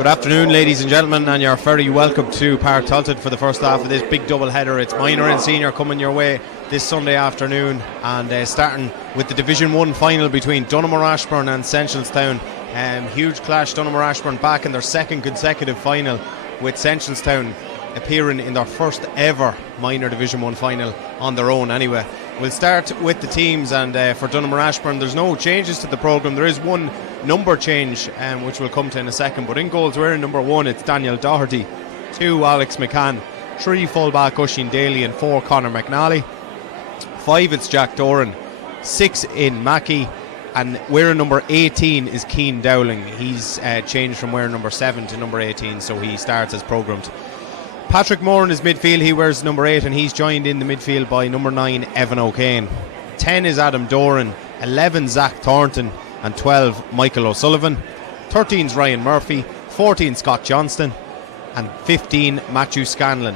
Good afternoon, ladies and gentlemen, and you're very welcome to Park Tulton for the first half of this big double header. It's minor and senior coming your way this Sunday afternoon, and starting with the Division 1 final between Donaghmore Ashbourne and Seneschalstown. Huge clash. Donaghmore Ashbourne back in their second consecutive final, with Seneschalstown appearing in their first ever minor Division 1 final on their own anyway. We'll start with the teams, and for Donaghmore Ashbourne there's no changes to the programme. There is one number change which we'll come to in a second, but in goals we're in number 1 it's Daniel Doherty, 2 Alex McCann, 3 fullback Oisin Daly, and 4 Conor McNally. 5 it's Jack Doran, 6 in Mackey, and wearing number 18 is Cian Dowling. He's changed from wearing number 7 to number 18, so he starts as programmed. Patrick Moore in his midfield, he wears number 8, and he's joined in the midfield by number 9 Evan O'Kane. 10 is Adam Doran, 11 Zach Thornton, and 12 Michael O'Sullivan. 13 is Ryan Murphy, 14 Scott Johnston, and 15 Matthew Scanlon.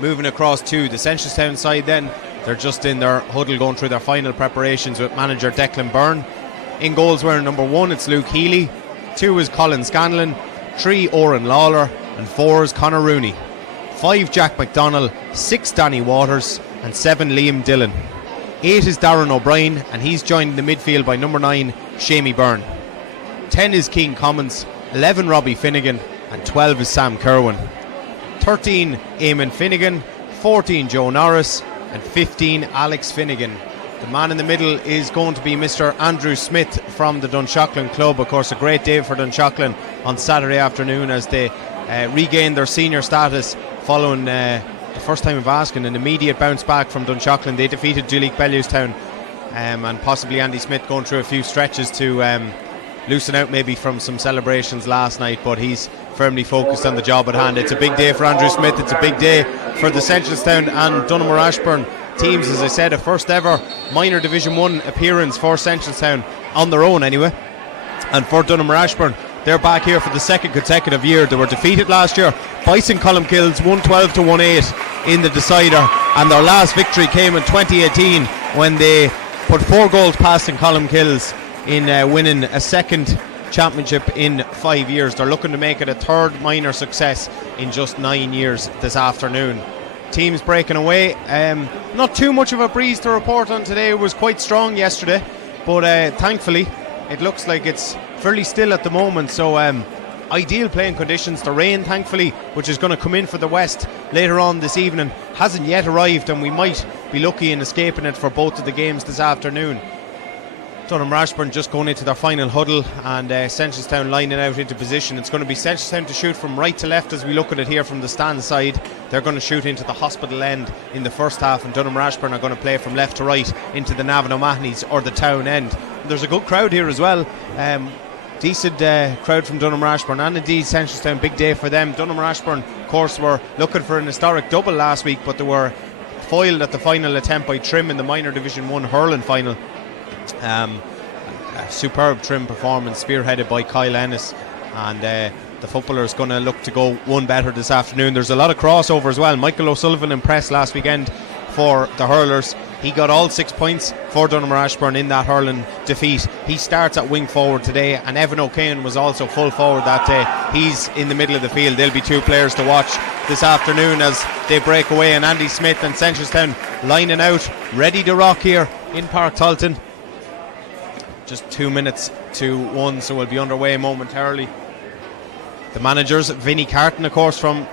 Moving across to the Seneschalstown side then, they're just in their huddle going through their final preparations with manager Declan Byrne. In goals wearing number 1 it's Luke Healy, 2 is Colin Scanlon, 3 Oren Lawler, and 4 is Conor Rooney. 5 Jack McDonnell, 6 Danny Waters, and 7 Liam Dillon. 8 is Darren O'Brien, and he's joined in the midfield by number 9 Shamey Byrne. 10 is Keane Commons, 11 Robbie Finnegan, and 12 is Sam Kerwin. 13 Eamon Finnegan, 14 Joe Norris, and 15 Alex Finnegan. The man in the middle is going to be Mr. Andrew Smith from the Dunshaughlin club. Of course, a great day for Dunshaughlin on Saturday afternoon as they regain their senior status following the first time of asking an immediate bounce back from Dunshaughlin. They defeated Duleek Bellewstown, and possibly Andy Smith going through a few stretches to loosen out maybe from some celebrations last night, but he's firmly focused on the job at hand. It's a big day for Andrew Smith, it's a big day for the Seneschalstown and Donaghmore Ashbourne teams. As I said, a first ever minor Division 1 appearance for Seneschalstown on their own anyway, and for Donaghmore Ashbourne, they're back here for the second consecutive year. They were defeated last year by St Columkills 112 to 1-8 in the decider, and their last victory came in 2018 when they put 4 goals past St Columkills in winning a second championship in 5 years. They're looking to make it a third minor success in just 9 years this afternoon. Teams breaking away. Not too much of a breeze to report on today. It was quite strong yesterday, but thankfully it looks like it's fairly still at the moment, so ideal playing conditions. The rain, thankfully, which is going to come in for the west later on this evening, hasn't yet arrived, and we might be lucky in escaping it for both of the games this afternoon. Donaghmore Ashbourne just going into their final huddle, and Seneschalstown lining out into position. It's going to be Seneschalstown to shoot from right to left as we look at it here from the stand side. They're going to shoot into the hospital end in the first half, and Donaghmore Ashbourne are going to play from left to right into the Navan O'Mahony's or the town end. There's a good crowd here as well. Decent crowd from Donaghmore Ashbourne, and indeed Seneschalstown, big day for them. Donaghmore Ashbourne, of course, were looking for an historic double last week, but they were foiled at the final attempt by Trim in the minor Division 1 hurling final. A superb Trim performance spearheaded by Kyle Ennis, and the footballers going to look to go one better this afternoon. There's a lot of crossover as well. Michael O'Sullivan impressed last weekend for the hurlers. He got all 6 points for Donaghmore Ashbourne in that hurling defeat. He starts at wing forward today, and Evan O'Kane was also full forward that day. He's in the middle of the field. There'll be 2 players to watch this afternoon as they break away, and Andy Smith and Seneschalstown lining out, ready to rock here in Park Talton. Just 2 minutes to 1, so we'll be underway momentarily. The managers, Vinnie Carton, of course, from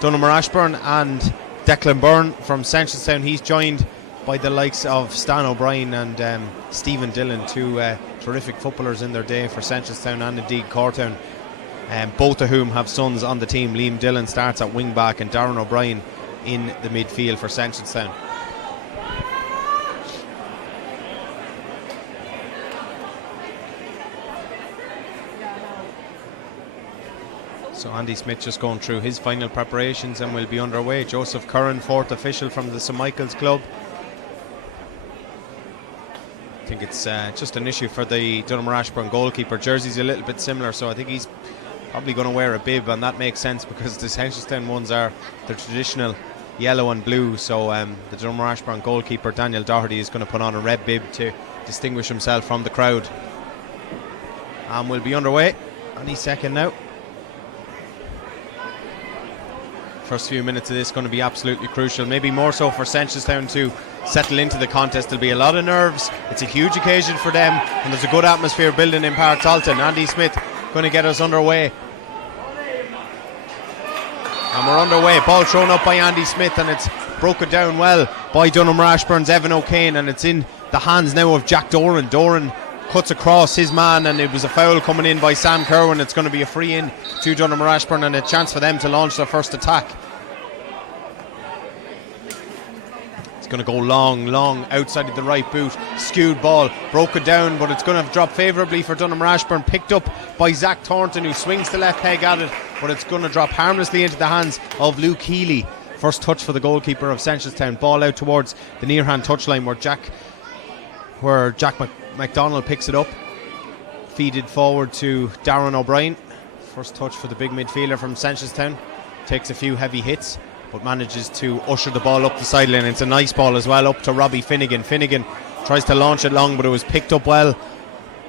Donaghmore Ashbourne, and Declan Byrne from Seneschalstown. He's joined by the likes of Stan O'Brien and Stephen Dillon, 2 terrific footballers in their day for Seneschalstown and indeed Cortown, both of whom have sons on the team. Liam Dillon starts at wing back and Darren O'Brien in the midfield for Seneschalstown. So Andy Smith just going through his final preparations and will be underway. Joseph Curran, 4th official from the St Michael's Club. I think it's just an issue for the Donaghmore Ashbourne goalkeeper. Jersey's a little bit similar, so I think he's probably going to wear a bib, and that makes sense because the Seneschalstown ones are the traditional yellow and blue. So the Donaghmore Ashbourne goalkeeper Daniel Doherty is going to put on a red bib to distinguish himself from the crowd. And we'll be underway any second now. First few minutes of this going to be absolutely crucial, maybe more so for Seneschalstown to settle into the contest. There'll be a lot of nerves. It's a huge occasion for them, and there's a good atmosphere building in Park Talton. Andy Smith going to get us underway, and we're underway. Ball thrown up by Andy Smith, and it's broken down well by Donaghmore Ashbourne's Evan O'Kane, and it's in the hands now of Jack Doran. Doran cuts across his man, and it was a foul coming in by Sam Kerwin. It's going to be a free in to Donaghmore Ashbourne and a chance for them to launch their first attack. It's going to go long outside of the right boot. Skewed ball, broken down, but it's going to drop favourably for Donaghmore Ashbourne. Picked up by Zach Thornton, who swings the left peg at it, but it's going to drop harmlessly into the hands of Luke Healy. First touch for the goalkeeper of Seneschalstown. Ball out towards the near hand touchline where Jack McDonald picks it up. Feeded forward to Darren O'Brien. First touch for the big midfielder from Seneschalstown. Takes a few heavy hits, but manages to usher the ball up the sideline. It's a nice ball as well, up to Robbie Finnegan. Finnegan tries to launch it long, but it was picked up well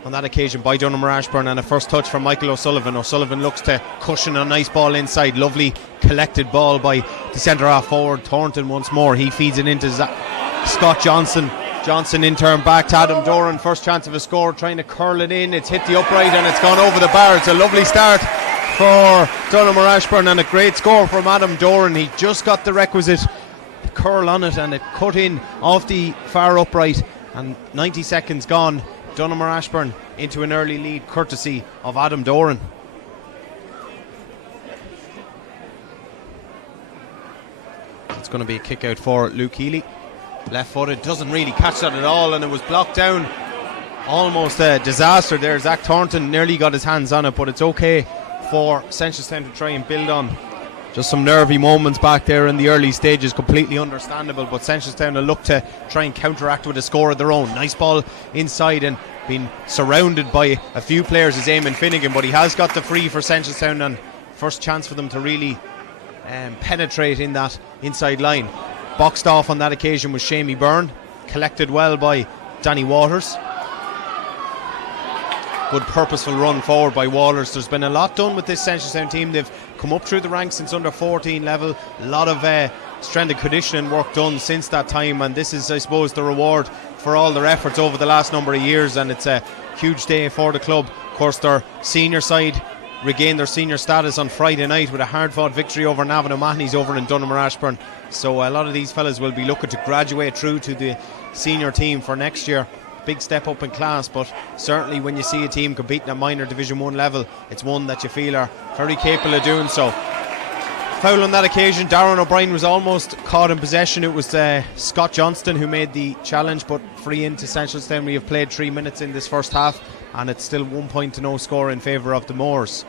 on that occasion by Donaghmore Ashbourne, and a first touch from Michael O'Sullivan. O'Sullivan looks to cushion a nice ball inside. Lovely collected ball by the centre half forward Thornton once more. He feeds it into Scott Johnson. Johnson in turn back to Adam Doran. First chance of a score, trying to curl it in. It's hit the upright and it's gone over the bar. It's a lovely start for Donaghmore Ashbourne and a great score from Adam Doran. He just got the requisite curl on it and it cut in off the far upright, and 90 seconds gone. Donaghmore Ashbourne into an early lead courtesy of Adam Doran. It's going to be a kick out for Luke Healy. Left footed, doesn't really catch that at all, and it was blocked down. Almost a disaster there. Zach Thornton nearly got his hands on it, but it's okay for Seneschalstown to try and build on. Just some nervy moments back there in the early stages, completely understandable, but Seneschalstown will look to try and counteract with a score of their own. Nice ball inside and being surrounded by a few players is Eamon Finnegan, but he has got the free for Seneschalstown, and first chance for them to really penetrate in that inside line. Boxed off on that occasion was Shamey Byrne, collected well by Danny Waters. Good purposeful run forward by Waters. There's been a lot done with this Seneschalstown team. They've come up through the ranks since under 14 level. A lot of strength and conditioning work done since that time, and this is, I suppose, the reward for all their efforts over the last number of years, and it's a huge day for the club. Of course, their senior side regained their senior status on Friday night with a hard-fought victory over Navan O'Mahony's over in Donaghmore Ashbourne. So a lot of these fellas will be looking to graduate through to the senior team for next year. Big step up in class, but certainly when you see a team competing at minor Division 1 level, it's one that you feel are very capable of doing so. Foul on that occasion. Darren O'Brien was almost caught in possession. It was Scott Johnston who made the challenge, but free into Seneschalstown. We have played 3 minutes in this first half, and it's still 1 point to no score in favour of the Moors.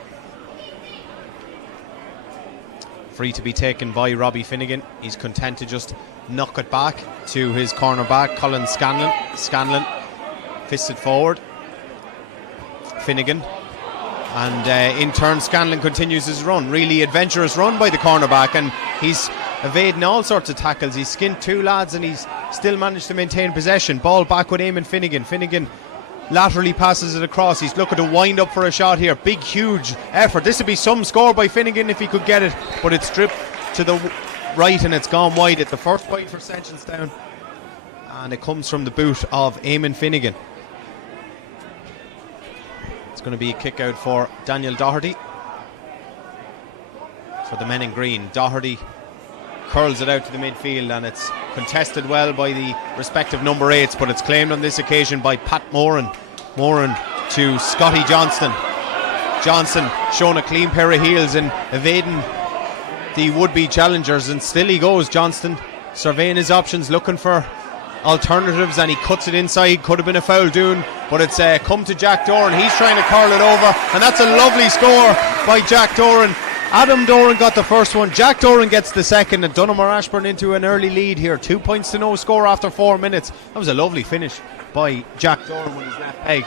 Free to be taken by Robbie Finnegan. He's content to just knock it back to his corner back, Colin Scanlon. Scanlon fisted forward. Finnegan. And in turn, Scanlon continues his run. Really adventurous run by the cornerback, and he's evading all sorts of tackles. He's skinned two lads and he's still managed to maintain possession. Ball back with Eamon Finnegan. Finnegan laterally passes it across. He's looking to wind up for a shot here. Big, huge effort. This would be some score by Finnegan if he could get it, but it's stripped to the right and it's gone wide. It's the first point for Seneschalstown, and it comes from the boot of Eamon Finnegan. It's going to be a kick out for Daniel Doherty for the men in green. Doherty curls it out to the midfield, and it's contested well by the respective number 8s, but it's claimed on this occasion by Pat Moran. Moran to Scotty Johnston. Johnson showing a clean pair of heels and evading the would-be challengers, and still he goes. Johnston surveying his options, looking for alternatives, and he cuts it inside. Could have been a foul doing, but it's come to Jack Doran. He's trying to curl it over, and that's a lovely score by Jack Doran. Adam Doran got the first one, Jack Doran gets the second, and Donaghmore Ashbourne into an early lead here. 2 points to no score after 4 minutes. That was a lovely finish by Jack Doran with his left peg.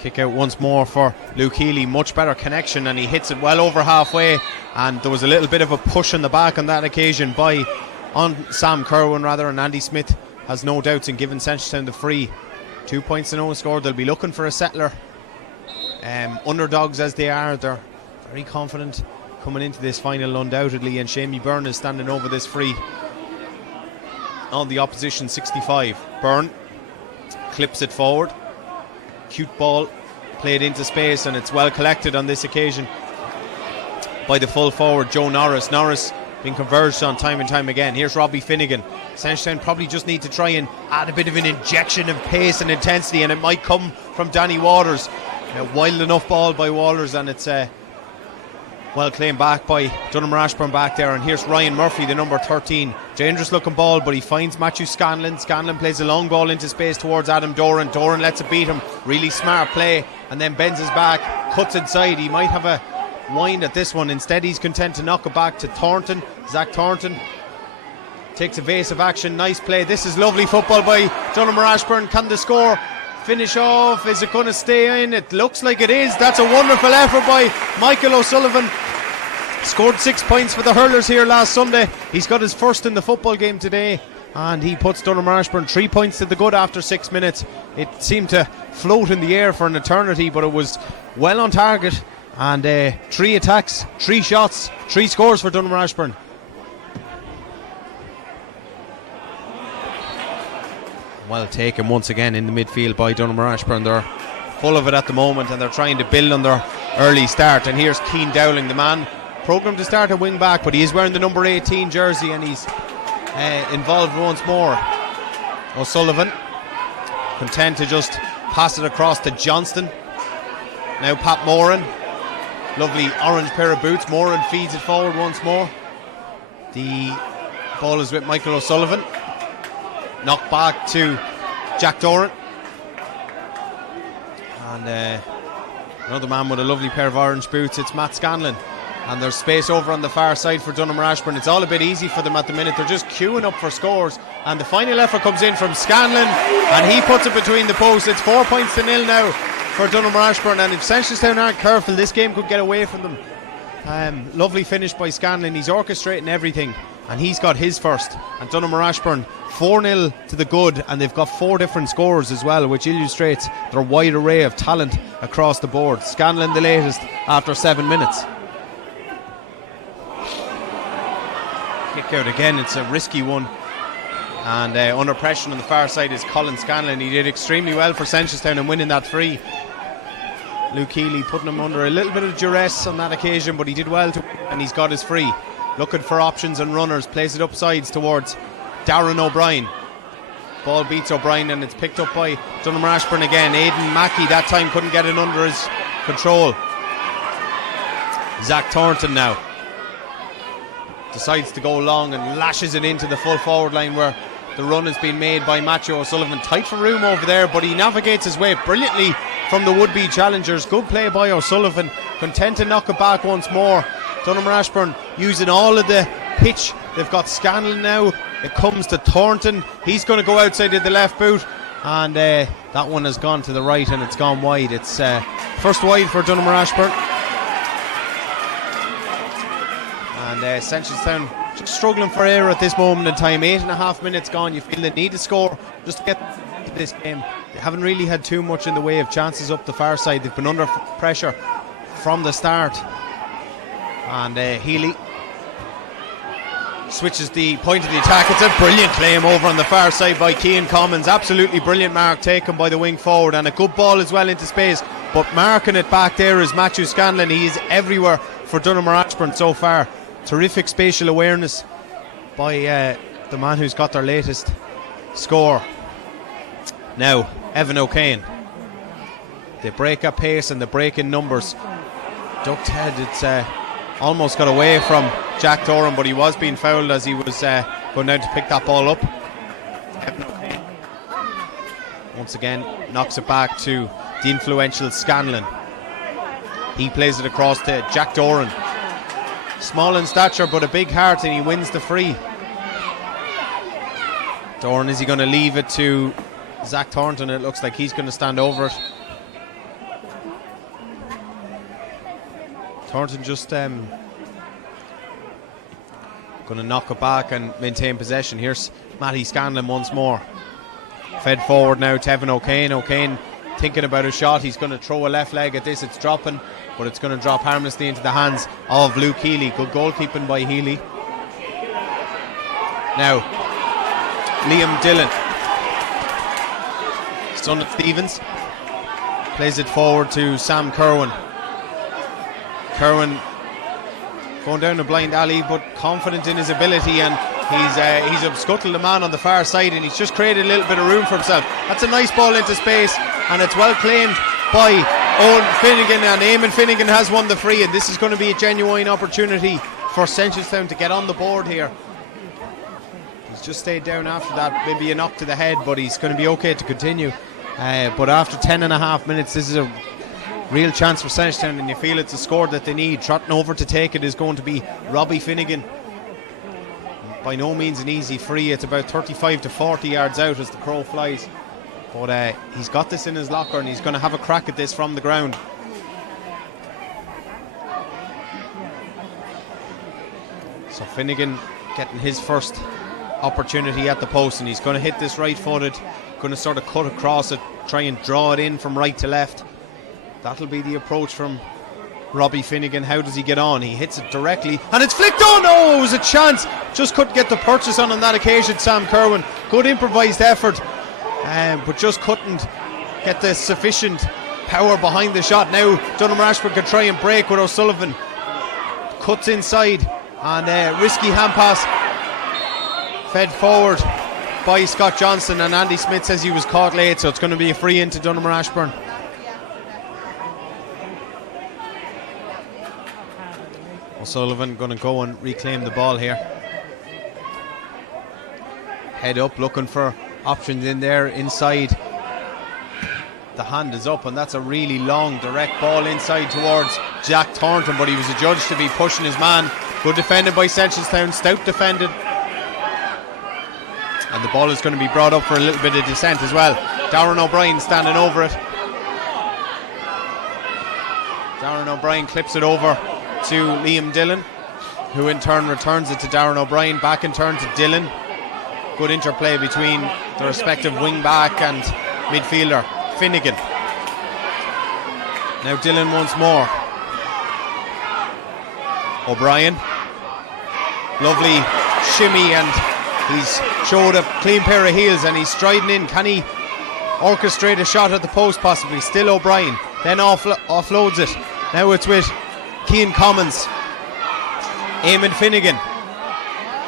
Kick out once more for Luke Healy. Much better connection, and he hits it well over halfway, and there was a little bit of a push in the back on that occasion on Sam Kerwin rather, and Andy Smith has no doubts in giving Seneschalstown the free. 2 points to no score. They'll be looking for a settler. Underdogs as they are, they're very confident coming into this final undoubtedly, and Shamey Byrne is standing over this free on the opposition 65. Byrne clips it forward. Cute ball played into space, and it's well collected on this occasion by the full forward Joe Norris. Norris being converged on time and time again. Here's Robbie Finnegan. Seneschalstown probably just need to try and add a bit of an injection of pace and intensity, and it might come from Danny Waters. A wild enough ball by Waters, and it's well claimed back by Donaghmore Ashbourne back there. And here's Ryan Murphy, the number 13. Dangerous looking ball, but he finds Matthew Scanlon. Scanlon plays a long ball into space towards Adam Doran. Doran lets it beat him. Really smart play, and then bends his back, cuts inside. He might have a wind at this one. Instead, he's content to knock it back to Thornton. Zach Thornton takes evasive action. Nice play. This is lovely football by Donaghmore Ashbourne. Can the score finish off? Is it going to stay in? It looks like it is. That's a wonderful effort by Michael O'Sullivan. Scored 6 points for the hurlers here last Sunday. He's got his first in the football game today, and he puts Donaghmore Ashbourne 3 points to the good after 6 minutes. It seemed to float in the air for an eternity, but it was well on target, and 3 attacks, 3 shots, 3 scores for Donaghmore Ashbourne. Well taken once again in the midfield by Donaghmore Ashbourne. They're full of it at the moment, and they're trying to build on their early start. And here's Keane Dowling, the man programmed to start a wing back, but he is wearing the number 18 jersey, and he's involved once more. O'Sullivan content to just pass it across to Johnston. Now Pat Moran, lovely orange pair of boots. Moran feeds it forward once more. The ball is with Michael O'Sullivan. Knocked back to Jack Doran, and another man with a lovely pair of orange boots. It's Matt Scanlon, and there's space over on the far side for Donaghmore Ashbourne. It's all a bit easy for them at the minute. They're just queuing up for scores, and the final effort comes in from Scanlon, and he puts it between the posts. It's 4 points to nil now for Donaghmore Ashbourne, and if Seneschalstown aren't careful, this game could get away from them. Lovely finish by Scanlon. He's orchestrating everything, and he's got his first. And Donaghmore Ashbourne 4-0 to the good, and they've got 4 different scores as well, which illustrates their wide array of talent across the board. Scanlon the latest after 7 minutes. Kick out again. It's a risky one, and under pressure on the far side is Colin Scanlon. He did extremely well for Seneschalstown in winning that free. Luke Healy putting him under a little bit of duress on that occasion, but he did well to win, and he's got his free. Looking for options and runners, plays it up sides towards Darren O'Brien. Ball beats O'Brien, and it's picked up by Donaghmore Ashbourne again. Aidan Mackey that time couldn't get it under his control. Zach Thornton now decides to go long and lashes it into the full forward line, where the run has been made by Matthew O'Sullivan. Tight for room over there, but he navigates his way brilliantly from the would-be challengers. Good play by O'Sullivan, content to knock it back once more. Donaghmore Ashbourne using all of the pitch. They've got Scanlon now. It comes to Thornton. He's going to go outside of the left boot, and that one has gone to the right, and it's gone wide. It's first wide for Donaghmore Ashbourne. And Seneschalstown just struggling for air at this moment in time. 8.5 minutes gone. You feel they need to score just to get to this game. They haven't really had too much in the way of chances up the far side. They've been under pressure from the start. And Healy switches the point of the attack. It's a brilliant claim over on the far side by Cian Commons. Absolutely brilliant mark taken by the wing forward, and a good ball as well into space. But marking it back there is Matthew Scanlon. He is everywhere for Donaghmore Ashbourne so far. Terrific spatial awareness by the man who's got their latest score. Now, Evan O'Kane. They break at pace and they break in numbers. Ducked head, it's almost got away from Jack Doran, but he was being fouled as he was going down to pick that ball up. Evan O'Kane once again knocks it back to the influential Scanlon. He plays it across to Jack Doran. Small in stature but a big heart, and he wins the free. Doran, is he going to leave it to Zach Thornton? It looks like he's going to stand over it. Thornton just going to knock it back and maintain possession. Here's Matty Scanlon once more. Fed forward now to Evan O'Kane. O'Kane thinking about a shot. He's going to throw a left leg at this. It's dropping, but it's going to drop harmlessly into the hands of Luke Healy. Good goalkeeping by Healy. Now, Liam Dillon, son of Stevens, plays it forward to Sam Kerwin. Kerwin going down a blind alley, but confident in his ability, and he's upscuttled the man on the far side, and he's just created a little bit of room for himself. That's a nice ball into space, and it's well claimed by Owen Finnegan, and Eamon Finnegan has won the free, and this is going to be a genuine opportunity for Seneschalstown to get on the board here. He's just stayed down after that, maybe a knock to the head, but he's going to be okay to continue. But after 10.5 minutes, this is a real chance for Seneschalstown, and you feel it's a score that they need. Trotting over to take it is going to be Robbie Finnegan. By no means an easy free. It's about 35 to 40 yards out as the crow flies. But he's got this in his locker, and he's going to have a crack at this from the ground. So Finnegan getting his first opportunity at the post, and he's going to hit this right-footed, going to sort of cut across it, try and draw it in from right to left. That'll be the approach from Robbie Finnegan. How does he get on? He hits it directly, and it's flicked. Oh no, it was a chance. Just couldn't get the purchase on that occasion, Sam Kerwin. Good improvised effort, but just couldn't get the sufficient power behind the shot. Now Donaghmore Ashbourne can try and break with O'Sullivan. Cuts inside, and risky hand pass fed forward by Scott Johnson, and Andy Smith says he was caught late, so it's going to be a free into Donaghmore Ashbourne. O'Sullivan going to go and reclaim the ball here. Head up, looking for options in there inside. The hand is up, and that's a really long direct ball inside towards Jack Thornton, but he was adjudged to be pushing his man. Good defended by Seneschalstown, stout defended, and the ball is going to be brought up for a little bit of descent as well. Darren O'Brien standing over it. Darren O'Brien clips it over to Liam Dillon, who in turn returns it to Darren O'Brien, back in turn to Dillon. Good interplay between the respective wing back and midfielder Finnegan. Now Dillon once more. O'Brien, lovely shimmy, and he's showed a clean pair of heels, and he's striding in. Can he orchestrate a shot at the post possibly? Still O'Brien, then offloads it. Now it's with Cian Commons. Eamon Finnegan.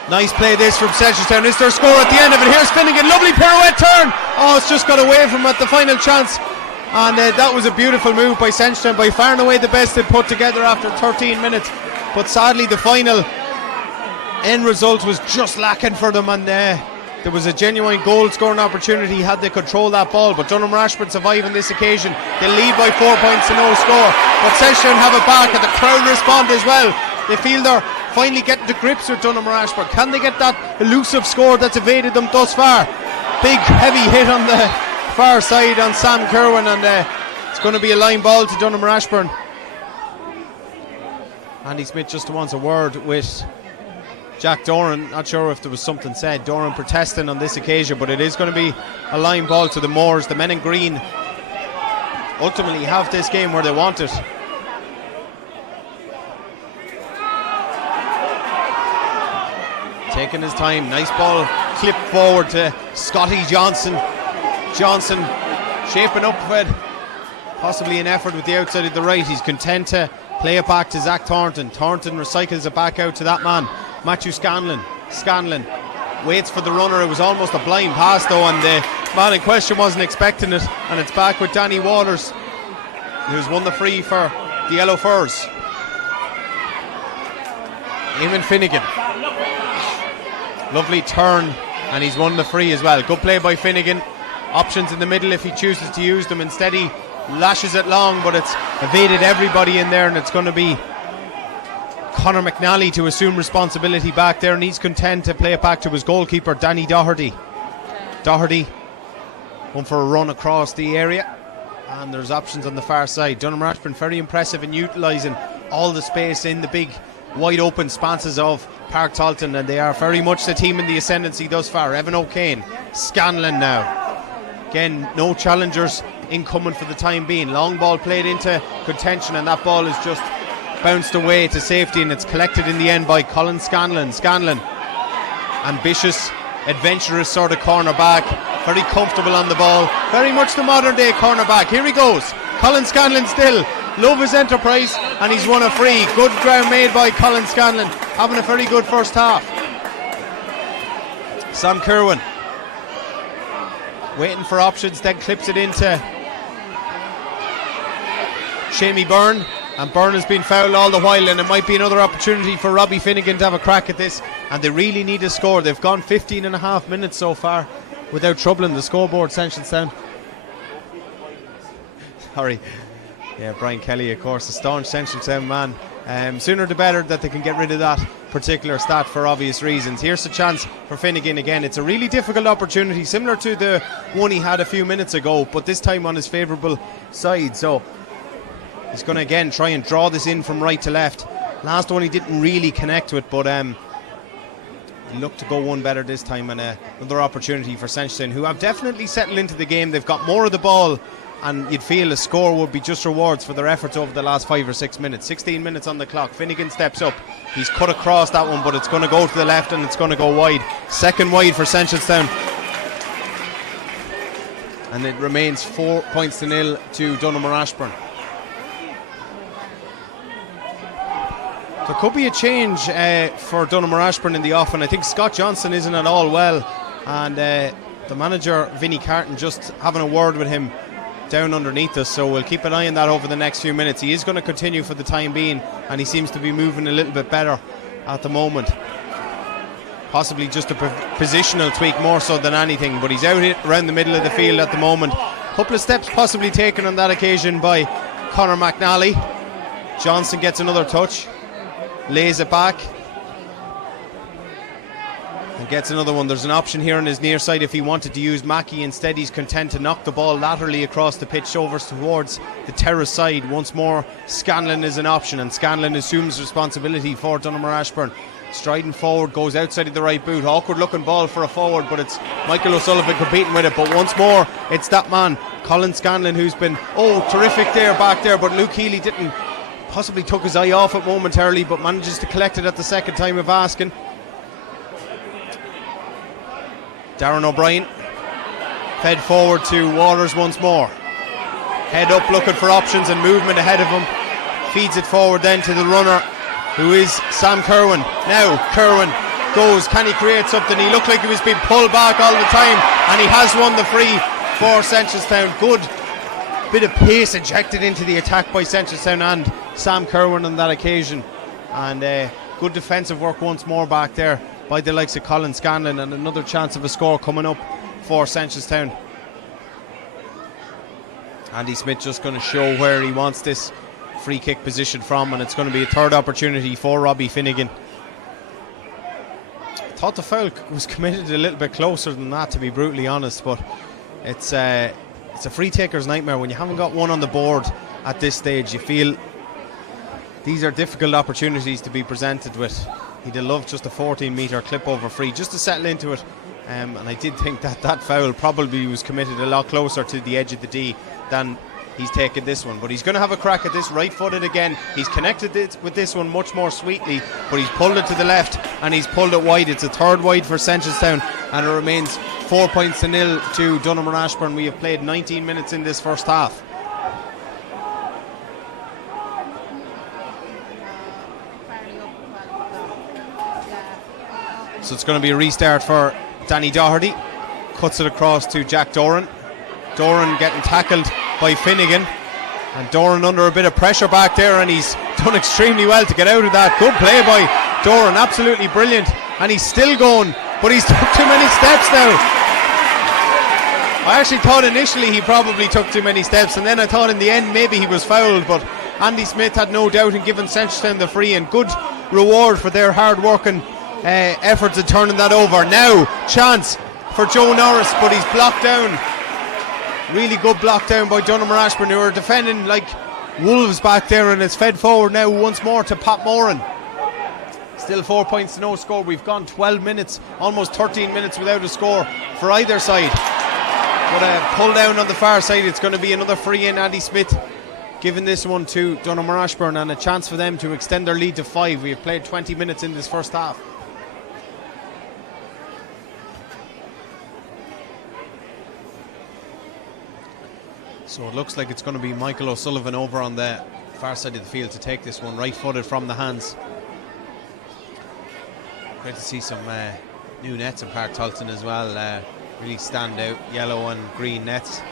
Nice play this from Seneschalstown. Is there a score at the end of it? Here's Finnegan. Lovely pirouette turn. Oh, it's just got away from him at the final chance. And that was a beautiful move by Seneschalstown. By far and away the best they put together after 13 minutes. But sadly the final end result was just lacking for them, and there was a genuine goal scoring opportunity had they controlled that ball. But Donaghmore Ashbourne survive on this occasion. They lead by 4 points to no score, but Seneschalstown have it back, and the crowd respond as well. They feel they're finally getting to grips with Donaghmore Ashbourne. Can they get that elusive score that's evaded them thus far? Big heavy hit on the far side on Sam Kerwin, and it's going to be a line ball to Donaghmore Ashbourne. Andy Smith just wants a word with Jack Doran. Not sure if there was something said. Doran protesting on this occasion, but it is going to be a line ball to the Moors. The men in green ultimately have this game where they want it. Taking his time, nice ball clipped forward to Scotty Johnson. Johnson shaping up with possibly an effort with the outside of the right. He's content to play it back to Zach Thornton. Thornton recycles it back out to that man, Matthew Scanlon. Scanlon waits for the runner. It was almost a blind pass though, and the man in question wasn't expecting it, and it's back with Danny Waters, who's won the free for the Yellow Furs. Eamon Finnegan, lovely turn, and he's won the free as well. Good play by Finnegan. Options in the middle if he chooses to use them. Instead he lashes it long, but it's evaded everybody in there, and it's going to be Conor McNally to assume responsibility back there, and he's content to play it back to his goalkeeper, Danny Doherty. Doherty going for a run across the area, and there's options on the far side. Donaghmore Ashbourne very impressive in utilising all the space in the big wide open spanses of Park Talton, and they are very much the team in the ascendancy thus far. Evan O'Kane, Scanlon now. Again, no challengers incoming for the time being. Long ball played into contention, and that ball is just bounced away to safety, and it's collected in the end by Colin Scanlon. Scanlon, ambitious, adventurous sort of cornerback, very comfortable on the ball, very much the modern day cornerback. Here he goes, Colin Scanlon still, love his enterprise, and he's won a free. Good ground made by Colin Scanlon, having a very good first half. Sam Kerwin waiting for options, then clips it into Shamey Byrne, and Byrne has been fouled all the while, and it might be another opportunity for Robbie Finnegan to have a crack at this, and they really need a score. They've gone 15 and a half minutes so far without troubling the scoreboard. Seneschalstown, sorry, yeah, Brian Kelly, of course, a staunch Seneschalstown man. Sooner the better that they can get rid of that particular stat for obvious reasons. Here's a chance for Finnegan again. It's a really difficult opportunity, similar to the one he had a few minutes ago, but this time on his favourable side. So he's going to again try and draw this in from right to left. Last one he didn't really connect with, but he looked to go one better this time, and another opportunity for Seneschalstown, who have definitely settled into the game. They've got more of the ball, and you'd feel a score would be just rewards for their efforts over the last 5 or 6 minutes. 16 minutes on the clock. Finnegan steps up. He's cut across that one, but it's going to go to the left, and it's going to go wide. Second wide for Seneschalstown. And it remains 4 points to nil to Donaghmore Ashbourne. There could be a change for Donaghmore Ashbourne in the off, and I think Scott Johnson isn't at all well, and the manager Vinnie Carton just having a word with him down underneath us, so we'll keep an eye on that over the next few minutes. He is going to continue for the time being, and he seems to be moving a little bit better at the moment. Possibly just a positional tweak more so than anything, but he's out around the middle of the field at the moment. Couple of steps possibly taken on that occasion by Conor McNally. Johnson gets another touch, lays it back, and gets another one. There's an option here on his near side if he wanted to use Mackey. Instead he's content to knock the ball laterally across the pitch over towards the terrace side. Once more Scanlon is an option, and Scanlon assumes responsibility for Donaghmore Ashbourne. Striding forward, goes outside of the right boot. Awkward looking ball for a forward, but it's Michael O'Sullivan competing with it. But once more it's that man Colin Scanlon who's been terrific there back there, but Luke Healy didn't, possibly took his eye off it momentarily, but manages to collect it at the second time of asking. Darren O'Brien fed forward to Waters once more. Head up looking for options and movement ahead of him. Feeds it forward then to the runner, who is Sam Kerwin. Now Kerwin goes, can he create something? He looked like he was being pulled back all the time, and he has won the free for Seneschalstown. Good bit of pace injected into the attack by Seneschalstown and Sam Kerwin on that occasion, and good defensive work once more back there by the likes of Colin Scanlon, and another chance of a score coming up for Seneschalstown. Andy Smith just going to show where he wants this free kick position from, and it's going to be a third opportunity for Robbie Finnegan. I thought the foul was committed a little bit closer than that, to be brutally honest, but it's a free taker's nightmare when you haven't got one on the board at this stage. You feel these are difficult opportunities to be presented with. he'd have loved just a 14-metre clip over free just to settle into it. And I did think that foul probably was committed a lot closer to the edge of the D than he's taken this one. But he's going to have a crack at this, right-footed again. He's connected with this one much more sweetly, but he's pulled it to the left and he's pulled it wide. It's a third wide for Seneschalstown, and it remains 4 points to nil to Donaghmore Ashbourne. We have played 19 minutes in this first half. So it's going to be a restart for Danny Doherty. Cuts it across to Jack Doran. Doran getting tackled by Finnegan, and Doran under a bit of pressure back there, and he's done extremely well to get out of that. Good play by Doran, absolutely brilliant, and he's still going, but he's took too many steps now. I actually thought initially he probably took too many steps, and then I thought in the end maybe he was fouled, but Andy Smith had no doubt in giving Seneschalstown the free, and good reward for their hard working efforts at turning that over. Now chance for Joe Norris, but he's blocked down. Really good block down by Donaghmore Ashbourne, who are defending like wolves back there, and it's fed forward now once more to Pat Moran. Still 4 points to no score. We've gone 12 minutes, almost 13 minutes without a score for either side. But a pull down on the far side. It's going to be another free in. Andy Smith giving this one to Donaghmore Ashbourne, and a chance for them to extend their lead to 5. We have played 20 minutes in this first half. So it looks like it's going to be Michael O'Sullivan over on the far side of the field to take this one, right-footed from the hands. Great to see some new nets in Park Tolton as well. Really stand out, yellow and green nets.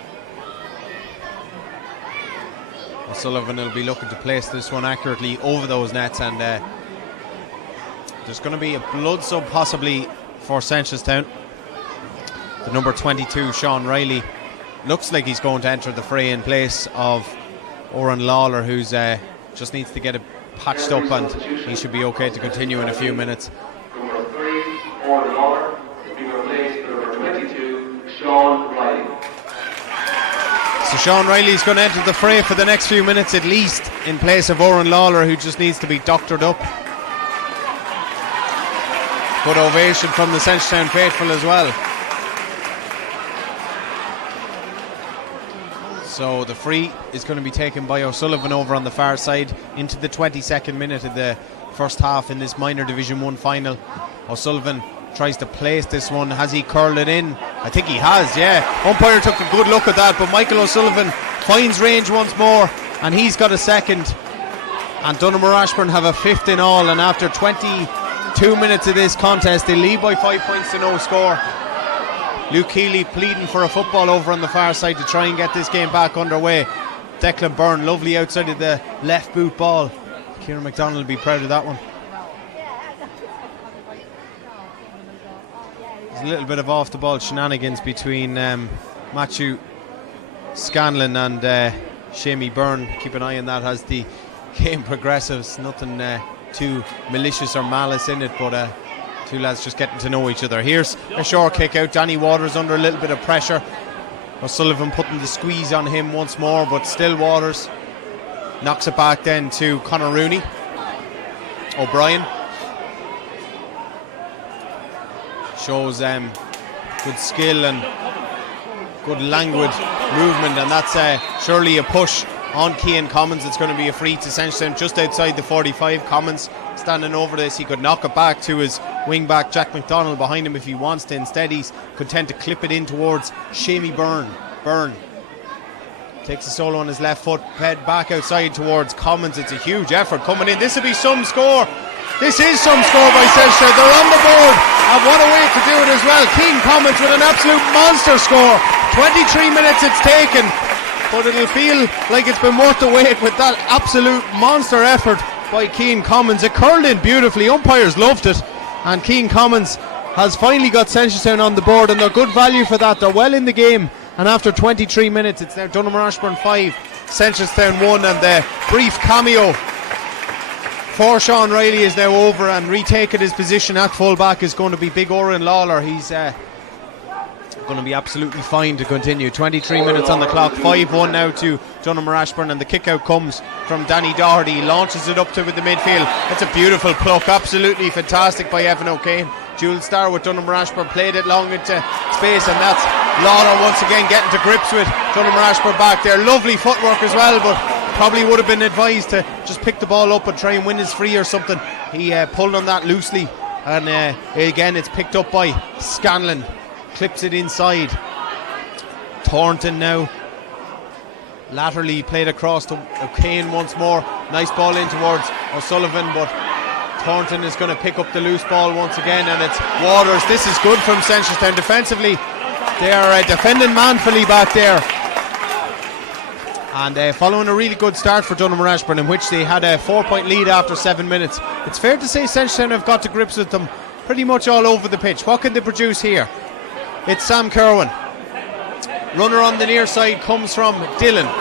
O'Sullivan will be looking to place this one accurately over those nets, and there's going to be a blood sub possibly for Seneschalstown. The number 22, Sean Riley, looks like he's going to enter the fray in place of Oren Lawler, who's just needs to get it patched up, and he should be okay to continue in a few minutes. Number 3, Oren Lawler, is being replaced by number 22, Sean Riley. So Sean Riley's going to enter the fray for the next few minutes at least, in place of Oren Lawler, who just needs to be doctored up. Good ovation from the Seneschalstown faithful as well. So the free is going to be taken by O'Sullivan over on the far side into the 22nd minute of the first half in this minor Division 1 final. O'Sullivan tries to place this one. Has he curled it in? I think he has, yeah. Umpire took a good look at that, but Michael O'Sullivan finds range once more, and he's got a second. And Donaghmore Ashbourne have a fifth in all, and after 22 minutes of this contest, they lead by 5 points to no score. Luke Healy pleading for a football over on the far side to try and get this game back underway. Declan Byrne, lovely outside of the left boot ball. Kieran McDonald will be proud of that one. There's a little bit of off the ball shenanigans between Matthew Scanlon and Shamey Byrne. Keep an eye on that as the game progresses. Nothing too malicious or malice in it, but two lads just getting to know each other. Here's a short kick out. Danny Waters under a little bit of pressure. O'Sullivan putting the squeeze on him once more, but still Waters knocks it back then to Conor Rooney. O'Brien shows good skill and good languid movement, and that's surely a push on Cian Commons. It's going to be a free to Seneschalstown just outside the 45. Commons standing over this. He could knock it back to his wing back Jack McDonald behind him if he wants to. Instead he's content to clip it in towards Shamey Byrne. Byrne takes a solo on his left foot, head back outside towards Commons. It's a huge effort coming in. This will be some score. This is some score by Seneschalstown. They're on the board, and what a way to do it as well. Cian Commons with an absolute monster score. 23 minutes it's taken, but it'll feel like it's been worth the wait with that absolute monster effort by Cian Commons. It curled in beautifully. Umpires loved it, and Cian Commons has finally got Seneschalstown on the board, and they're good value for that. They're well in the game, and after 23 minutes it's now Donaghmore Ashbourne 5, Seneschalstown 1, and the brief cameo for Sean Riley is now over, and retaking his position at full back is going to be big Oren Lawler. He's going to be absolutely fine to continue. 23 minutes on the clock, 5-1 now to Donaghmore Ashbourne, and the kick out comes from Danny Doherty. Launches it up to the midfield. It's a beautiful pluck, absolutely fantastic by Evan O'Kane. Dual star with Donaghmore Ashbourne, played it long into space, and that's Lawler once again getting to grips with Donaghmore Ashbourne back there. Lovely footwork as well, but probably would have been advised to just pick the ball up and try and win his free or something. He pulled on that loosely, and again it's picked up by Scanlon. Clips it inside. Thornton now laterally played across to O'Kane once more. Nice ball in towards O'Sullivan, but Thornton is going to pick up the loose ball once again, and it's Waters. This is good from Seneschalstown defensively. They are defending manfully back there, and following a really good start for Donaghmore Ashbourne, in which they had a 4-point lead after 7 minutes. It's fair to say Seneschalstown have got to grips with them pretty much all over the pitch. What can they produce here? It's Sam Kerwin. Runner on the near side comes from Dylan.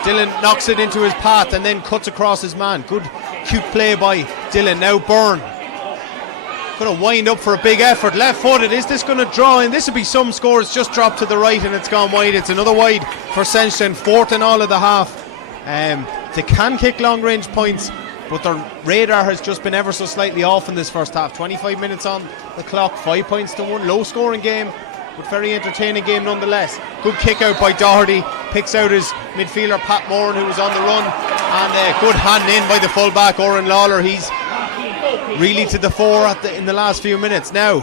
Dylan knocks it into his path and then cuts across his man. Good cute play by Dylan. Now Byrne going to wind up for a big effort. Left footed. Is this going to draw in? This will be some score. It's just dropped to the right and it's gone wide. It's another wide for Seneschalstown. 4th in all of the half. They can kick long range points, but their radar has just been ever so slightly off in this first half. 25 minutes on the clock, 5 points to 1. Low scoring game, but very entertaining game nonetheless. Good kick out by Doherty. Picks out his midfielder Pat Moran, who was on the run, and good hand in by the fullback Oren Lawler. He's really to the fore in the last few minutes. Now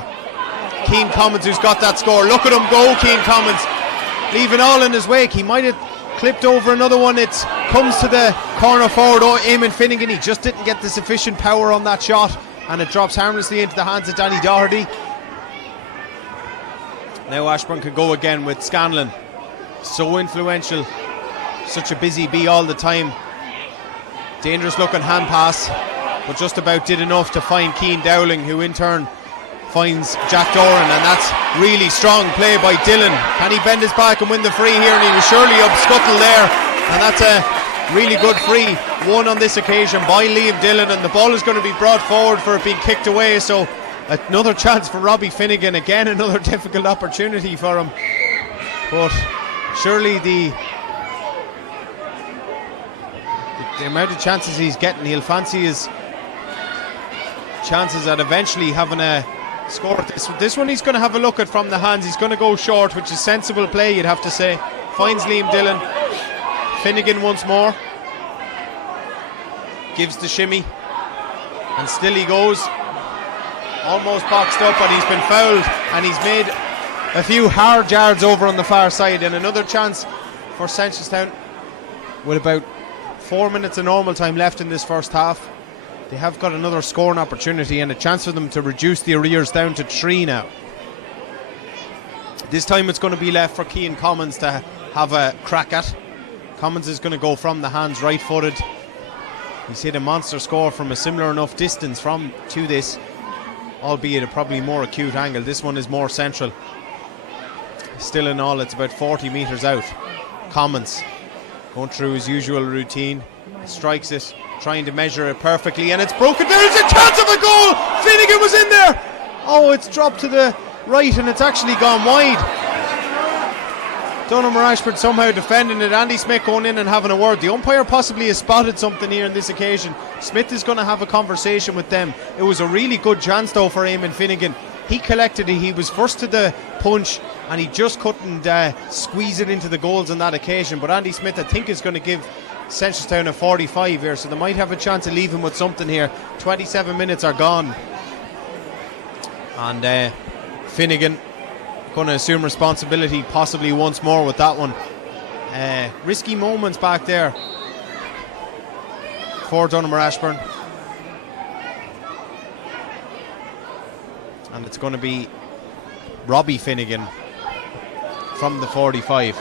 Keane Commons, who's got that score. Look at him go, Keane Commons, leaving all in his wake. He might have clipped over another one. It comes to the corner forward, Eamon Finnegan. He just didn't get the sufficient power on that shot, and it drops harmlessly into the hands of Danny Doherty. Now Ashbourne could go again with Scanlon. So influential, such a busy bee all the time. Dangerous looking hand pass, but just about did enough to find Keane Dowling, who in turn finds Jack Doran, and that's really strong play by Dylan. Can he bend his back and win the free here? And he was surely up scuttle there, and that's a really good free won on this occasion by Liam Dillon, and the ball is going to be brought forward for it being kicked away. So another chance for Robbie Finnegan. Again, another difficult opportunity for him, but surely the amount of chances he's getting, he'll fancy his chances at eventually having a score. This one he's going to have a look at from the hands. He's going to go short, which is sensible play, you'd have to say. Finds Liam Dillon. Finnegan once more, gives the shimmy, and still he goes. Almost boxed up, but he's been fouled, and he's made a few hard yards over on the far side. And another chance for Seneschalstown with about 4 minutes of normal time left in this first half. They have got another scoring opportunity and a chance for them to reduce the arrears down to 3 now. This time it's going to be left for Keane Commons to have a crack at. Commons is going to go from the hands, right footed. He's hit a monster score from a similar enough distance to this, albeit a probably more acute angle. This one is more central. Still in all, it's about 40 metres out. Commons going through his usual routine, strikes it, trying to measure it perfectly, and it's broken. There's a chance of a goal. Finnegan was in there. Oh, it's dropped to the right and it's actually gone wide. Donaghmore Ashbourne somehow defending it. Andy Smith going in and having a word. The umpire possibly has spotted something here on this occasion. Smith is going to have a conversation with them. It was a really good chance though for Eamon Finnegan. He collected it. He was first to the punch and he just couldn't squeeze it into the goals on that occasion. But Andy Smith, I think, is going to give Seneschalstown a 45 here, so they might have a chance of leaving with something here. 27 minutes are gone, and Finnegan going to assume responsibility possibly once more with that one. Risky moments back there for Donaghmore Ashbourne, and it's going to be Robbie Finnegan from the 45.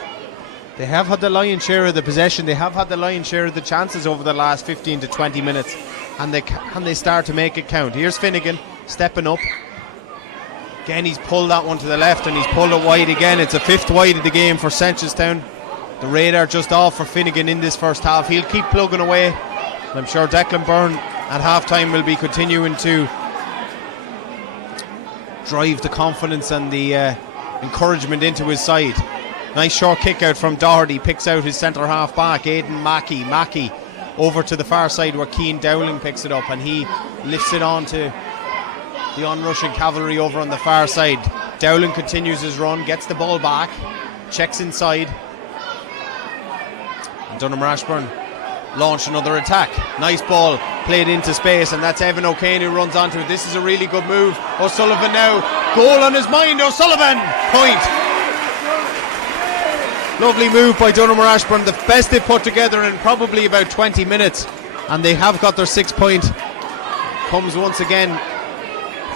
They have had the lion's share of the possession. They have had the lion's share of the chances over the last 15 to 20 minutes, and they start to make it count. Here's Finnegan stepping up. Again, he's pulled that one to the left and he's pulled it wide again. It's a 5th wide of the game for Seneschalstown. The radar just off for Finnegan in this first half. He'll keep plugging away. I'm sure Declan Byrne at half time will be continuing to drive the confidence and the encouragement into his side. Nice short kick out from Doherty, picks out his centre half back, Aidan Mackey over to the far side where Cian Dowling picks it up, and he lifts it on to the on-rushing cavalry over on the far side. Dowling continues his run, gets the ball back, checks inside, and Donaghmore Ashbourne launch another attack. Nice ball played into space, and that's Evan O'Kane who runs onto it. This is a really good move. O'Sullivan now, goal on his mind. O'Sullivan, point. Lovely move by Donaghmore Ashbourne, the best they've put together in probably about 20 minutes, and they have got their 6 point. Comes once again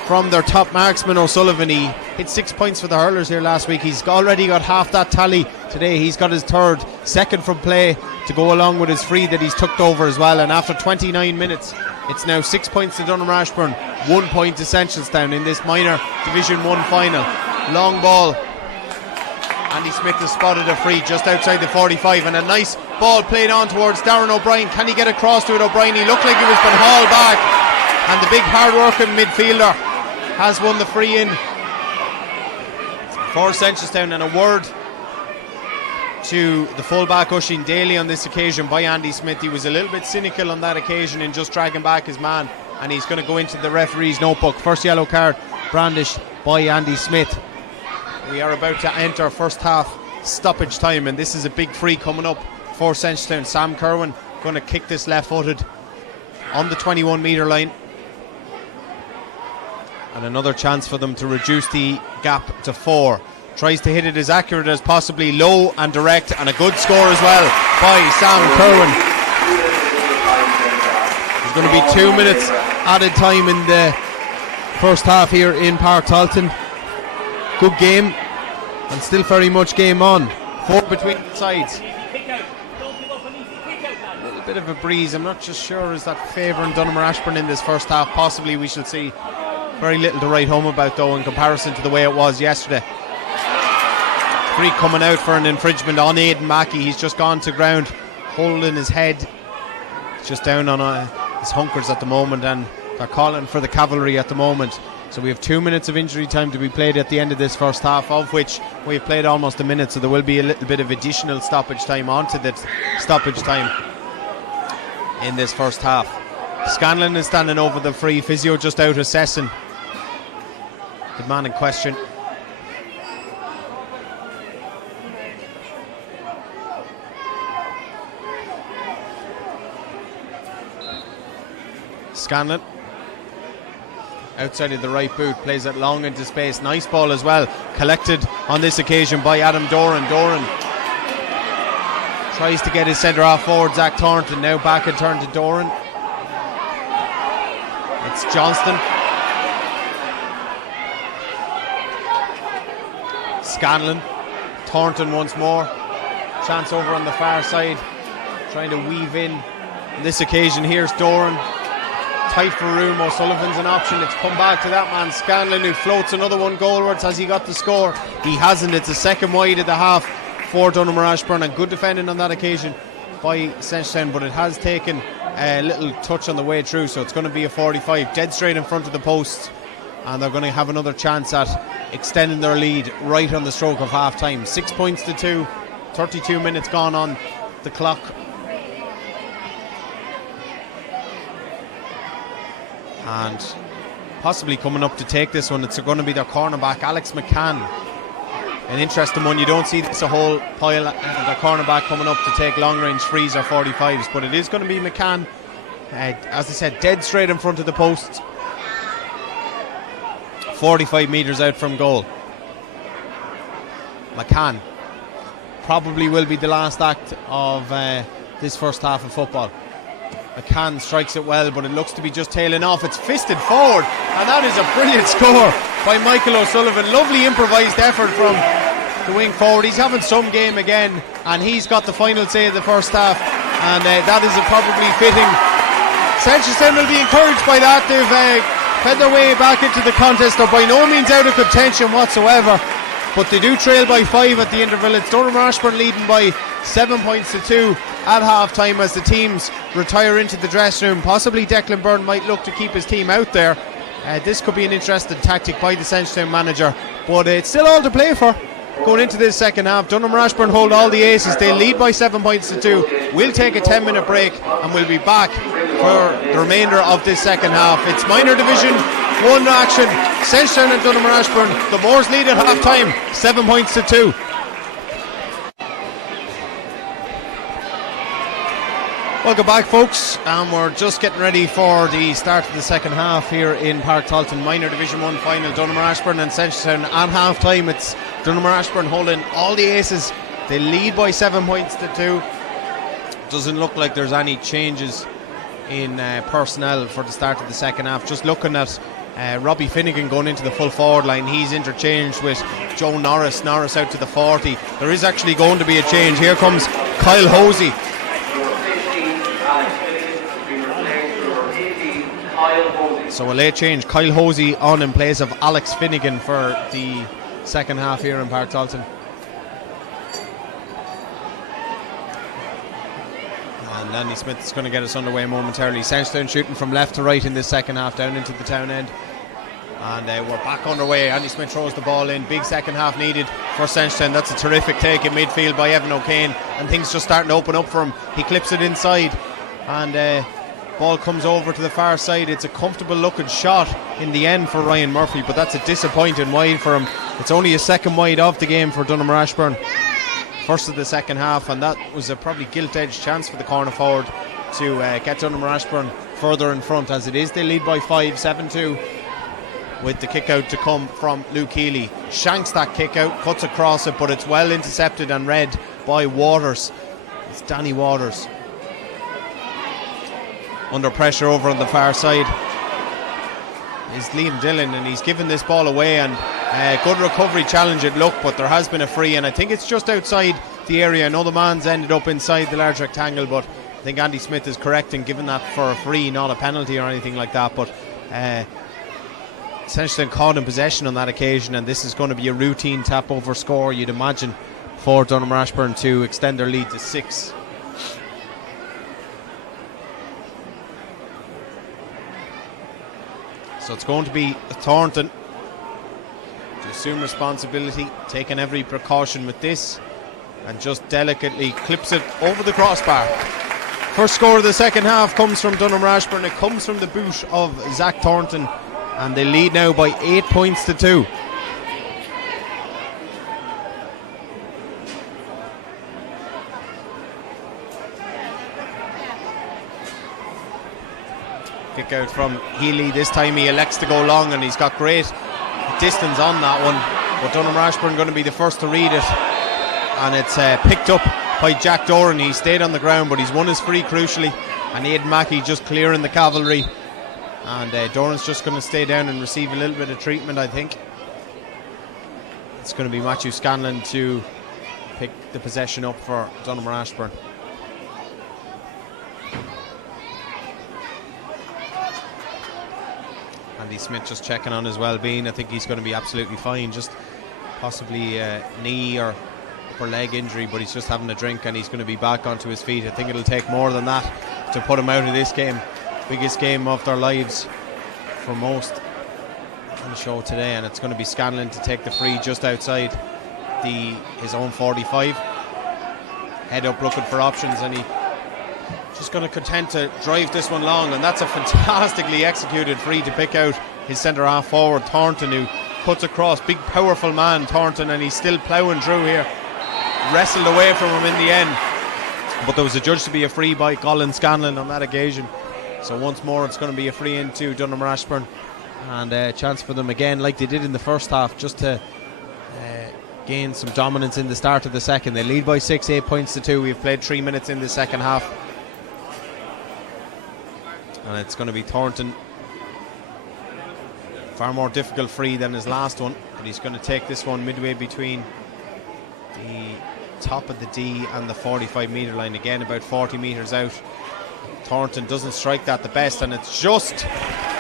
from their top marksman O'Sullivan. He hit 6 points for the hurlers here last week. He's already got half that tally today. He's got his third, second from play to go along with his free that he's tucked over as well. And after 29 minutes, it's now 6 points to Donaghmore Ashbourne, 1 point to Seneschalstown in this minor Division 1 final. Long ball. Andy Smith has spotted a free just outside the 45, and a nice ball played on towards Darren O'Brien. Can he get across to it? O'Brien, he looked like he was been hauled back, and the big hard working midfielder has won the free in for Seneschalstown. And a word to the fullback Oisin Daly on this occasion by Andy Smith. He was a little bit cynical on that occasion in just dragging back his man, and he's going to go into the referee's notebook. First yellow card brandished by Andy Smith. We are about to enter first half stoppage time, and this is a big free coming up for Seneschalstown. Sam Kerwin going to kick this left footed on the 21 metre line, and another chance for them to reduce the gap to 4. Tries to hit it as accurate as possibly, low and direct, and a good score as well by Sam Kerwin. There's going to be 2 minutes added time in the first half here in Park Talton. Good game, and still very much game on. 4 between the sides. A little bit of a breeze. I'm not just sure is that favouring Donaghmore Ashbourne in this first half. Possibly we shall see. Very little to write home about though in comparison to the way it was yesterday. Free coming out for an infringement on Aidan Mackey. He's just gone to ground, holding his head. He's just down on his hunkers at the moment, and they're calling for the cavalry at the moment. So we have 2 minutes of injury time to be played at the end of this first half, of which we've played almost a minute, so there will be a little bit of additional stoppage time onto the stoppage time in this first half. Scanlon is standing over the free, physio just out assessing the man in question. Scanlon outside of the right boot, plays it long into space. Nice ball as well, collected on this occasion by Adam Doran. Doran tries to get his centre half forward, Zach Thornton, now back and turn to Doran. It's Johnston. Scanlon. Thornton once more. Chance over on the far side, trying to weave in. On this occasion, here's Doran. Tight for room. O'Sullivan's an option. It's come back to that man Scanlon, who floats another one goalwards. Has he got the score? He hasn't. It's a second wide at the half for Donaghmore Ashbourne, and good defending on that occasion by Seneschalstown, but it has taken a little touch on the way through, so it's going to be a 45 dead straight in front of the post, and they're going to have another chance at extending their lead right on the stroke of half time. 6 points to 2, 32 minutes gone on the clock. And possibly coming up to take this one, it's going to be their cornerback Alex McCann. An interesting one. You don't see this a whole pile. Their cornerback coming up to take long range frees or 45s, but it is going to be McCann, as I said, dead straight in front of the post, 45 metres out from goal. McCann probably will be the last act of this first half of football. McCann strikes it well, but it looks to be just tailing off. It's fisted forward, and that is a brilliant score by Michael O'Sullivan. Lovely improvised effort from the wing forward. He's having some game again, and he's got the final say of the first half, and that is probably fitting. Seneschalstown will be encouraged by that. They've fed their way back into the contest. They're by no means out of contention whatsoever, but they do trail by 5 at the interval. It's Donaghmore Ashbourne leading by 7 points to 2 at half time as the teams retire into the dressing room. Possibly Declan Byrne might look to keep his team out there, this could be an interesting tactic by the Seneschalstown manager, but it's still all to play for going into this second half. Donaghmore Ashbourne hold all the aces. They lead by 7 points to 2. We'll take a 10-minute break and we'll be back for the remainder of this second half. It's minor division 1 action. Seneschalstown and Donaghmore Ashbourne. The Moors lead at half time, 7 points to 2. Welcome back, folks, and we're just getting ready for the start of the second half here in Park Talton. Minor Division 1 final, Donaghmore Ashbourne and Seneschalstown at half time. It's Donaghmore Ashbourne holding all the aces. They lead by 7 points to 2. Doesn't look like there's any changes in personnel for the start of the second half. Just looking at Robbie Finnegan going into the full forward line. He's interchanged with Joe Norris. Norris out to the 40. There is actually going to be a change. Here comes Kyle Hosey. So a late change. Kyle Hosey on in place of Alex Finnegan for the second half here in Park Talton. And Andy Smith is going to get us underway momentarily. Seneschalstown shooting from left to right in this second half down into the town end. And we're back underway. Andy Smith throws the ball in. Big second half needed for Seneschalstown. That's a terrific take in midfield by Evan O'Kane. And things just starting to open up for him. He clips it inside. And ball comes over to the far side. It's a comfortable looking shot in the end for Ryan Murphy, but that's a disappointing wide for him. It's only a second wide of the game for Donaghmore Ashbourne, first of the second half, and that was a probably gilt-edged chance for the corner forward to get Donaghmore Ashbourne further in front. As it is, they lead by 5, 7-2, with the kick out to come from Luke Healy. Shanks that kick out, cuts across it, but it's well intercepted and read by Waters. It's Danny Waters under pressure over on the far side is Liam Dillon, and he's given this ball away, and good recovery challenge it looked, but there has been a free, and I think it's just outside the area. I know the man's ended up inside the large rectangle, but I think Andy Smith is correct in giving that for a free, not a penalty or anything like that. But Seneschalstown caught in possession on that occasion, and this is going to be a routine tap over score, you'd imagine, for Donaghmore Ashbourne to extend their lead to 6. So it's going to be Thornton to assume responsibility, taking every precaution with this, and just delicately clips it over the crossbar. First score of the second half comes from Donaghmore Ashbourne. It comes from the boot of Zach Thornton, and they lead now by 8 points to 2. Kick out from Healy. This time he elects to go long, and he's got great distance on that one, but Donaghmore Ashbourne going to be the first to read it, and it's picked up by Jack Doran. He stayed on the ground, but he's won his free crucially, and Aidan Mackey just clearing the cavalry, and Doran's just going to stay down and receive a little bit of treatment. I think it's going to be Matthew Scanlon to pick the possession up for Donaghmore Ashbourne. Andy Smith just checking on his well-being. I think he's going to be absolutely fine, just possibly a knee or upper leg injury, but he's just having a drink and he's going to be back onto his feet. I think it'll take more than that to put him out of this game, biggest game of their lives for most on the show today, and it's going to be Scanlon to take the free just outside his own 45. Head up looking for options, and he just going to content to drive this one long, and that's a fantastically executed free to pick out his centre half forward Thornton, who cuts across. Big powerful man Thornton, and he's still ploughing through here. Wrestled away from him in the end, but there was adjudged to be a free by Colin Scanlon on that occasion. So once more it's going to be a free into Donaghmore Ashbourne, and a chance for them again, like they did in the first half, just to gain some dominance in the start of the second. They lead by 6, 8 points to 2. We've played 3 minutes in the second half, and it's going to be Thornton. Far more difficult free than his last one, but he's going to take this one midway between the top of the D and the 45 metre line, again about 40 metres out. Thornton doesn't strike that the best, and it's just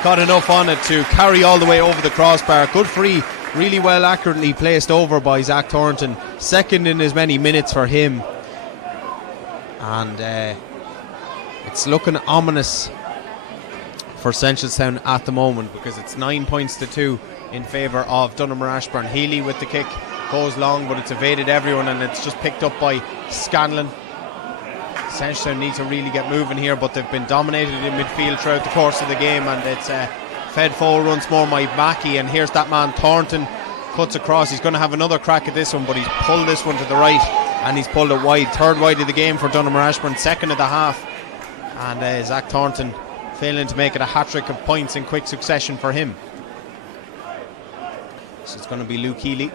got enough on it to carry all the way over the crossbar. Good free, really well accurately placed over by Zach Thornton, second in as many minutes for him, and it's looking ominous for Seneschalstown at the moment, because it's 9 points to 2 in favour of Donaghmore Ashbourne. Healy with the kick, goes long, but it's evaded everyone, and it's just picked up by Scanlon. Seneschalstown need to really get moving here, but they've been dominated in midfield throughout the course of the game, and it's fed forward once more by Mackey, and here's that man Thornton, cuts across. He's going to have another crack at this one, but he's pulled this one to the right, and he's pulled it wide. Third wide of the game for Donaghmore Ashbourne, second of the half, and Zach Thornton failing to make it a hat-trick of points in quick succession for him. So it's going to be Luke Healy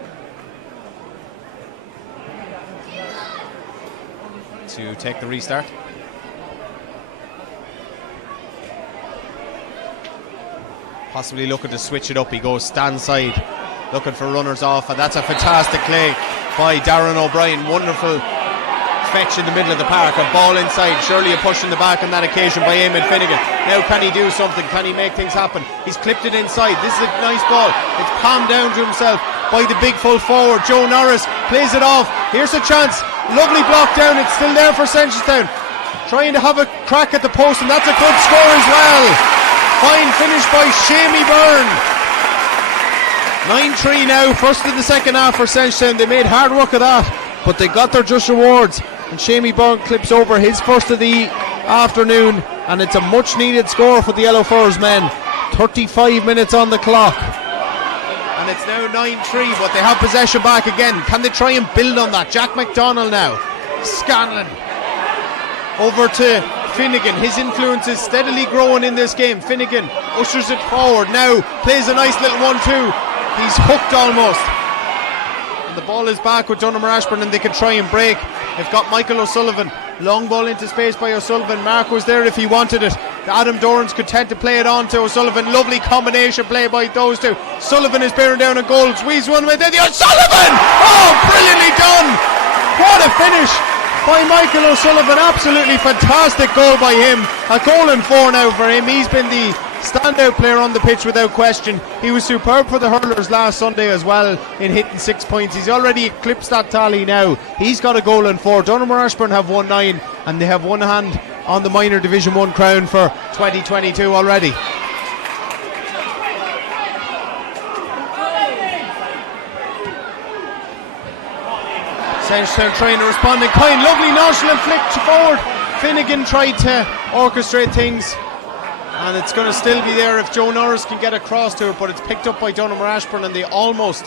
to take the restart. Possibly looking to switch it up. He goes stand side, looking for runners off, and that's a fantastic play by Darren O'Brien. Wonderful fetch in the middle of the park, a ball inside. Surely a push in the back on that occasion by Eamon Finnegan. Now can he do something? Can he make things happen? He's clipped it inside. This is a nice ball. It's palmed down to himself by the big full forward. Joe Norris plays it off. Here's a chance. Lovely block down. It's still there for Seneschalstown, trying to have a crack at the post, and that's a good score as well. Fine finish by Shamey Byrne. 9-3 now, first in the second half for Seneschalstown. They made hard work of that, but they got their just rewards, and Shamey Byrne clips over his first of the afternoon, and it's a much needed score for the Yellow Furs men. 35 minutes on the clock, and it's now 9-3, but they have possession back again. Can they try and build on that? Jack McDonald now, Scanlon over to Finnegan. His influence is steadily growing in this game. Finnegan ushers it forward now, plays a nice little 1-2. He's hooked almost, and the ball is back with Donaghmore Ashbourne, and they can try and break. They've got Michael O'Sullivan, long ball into space by O'Sullivan. Mark was there if he wanted it. Adam Doran's content to play it on to O'Sullivan. Lovely combination play by those two. Sullivan is bearing down a goal, squeeze one way, then the O'Sullivan! Oh, brilliantly done! What a finish by Michael O'Sullivan. Absolutely fantastic goal by him. A goal and 4 now for him. He's been the standout player on the pitch without question. He was superb for the hurlers last Sunday as well in hitting 6 points. He's already eclipsed that tally now. He's got a goal and 4. Donaghmore Ashbourne have won 9, and they have one hand on the minor Division 1 crown for 2022 already. Seneschalstown trying to respond in kind. Lovely nonchalant flick forward. Finnegan tried to orchestrate things, and it's going to still be there if Joe Norris can get across to it, but it's picked up by Donaghmore Ashbourne, and they almost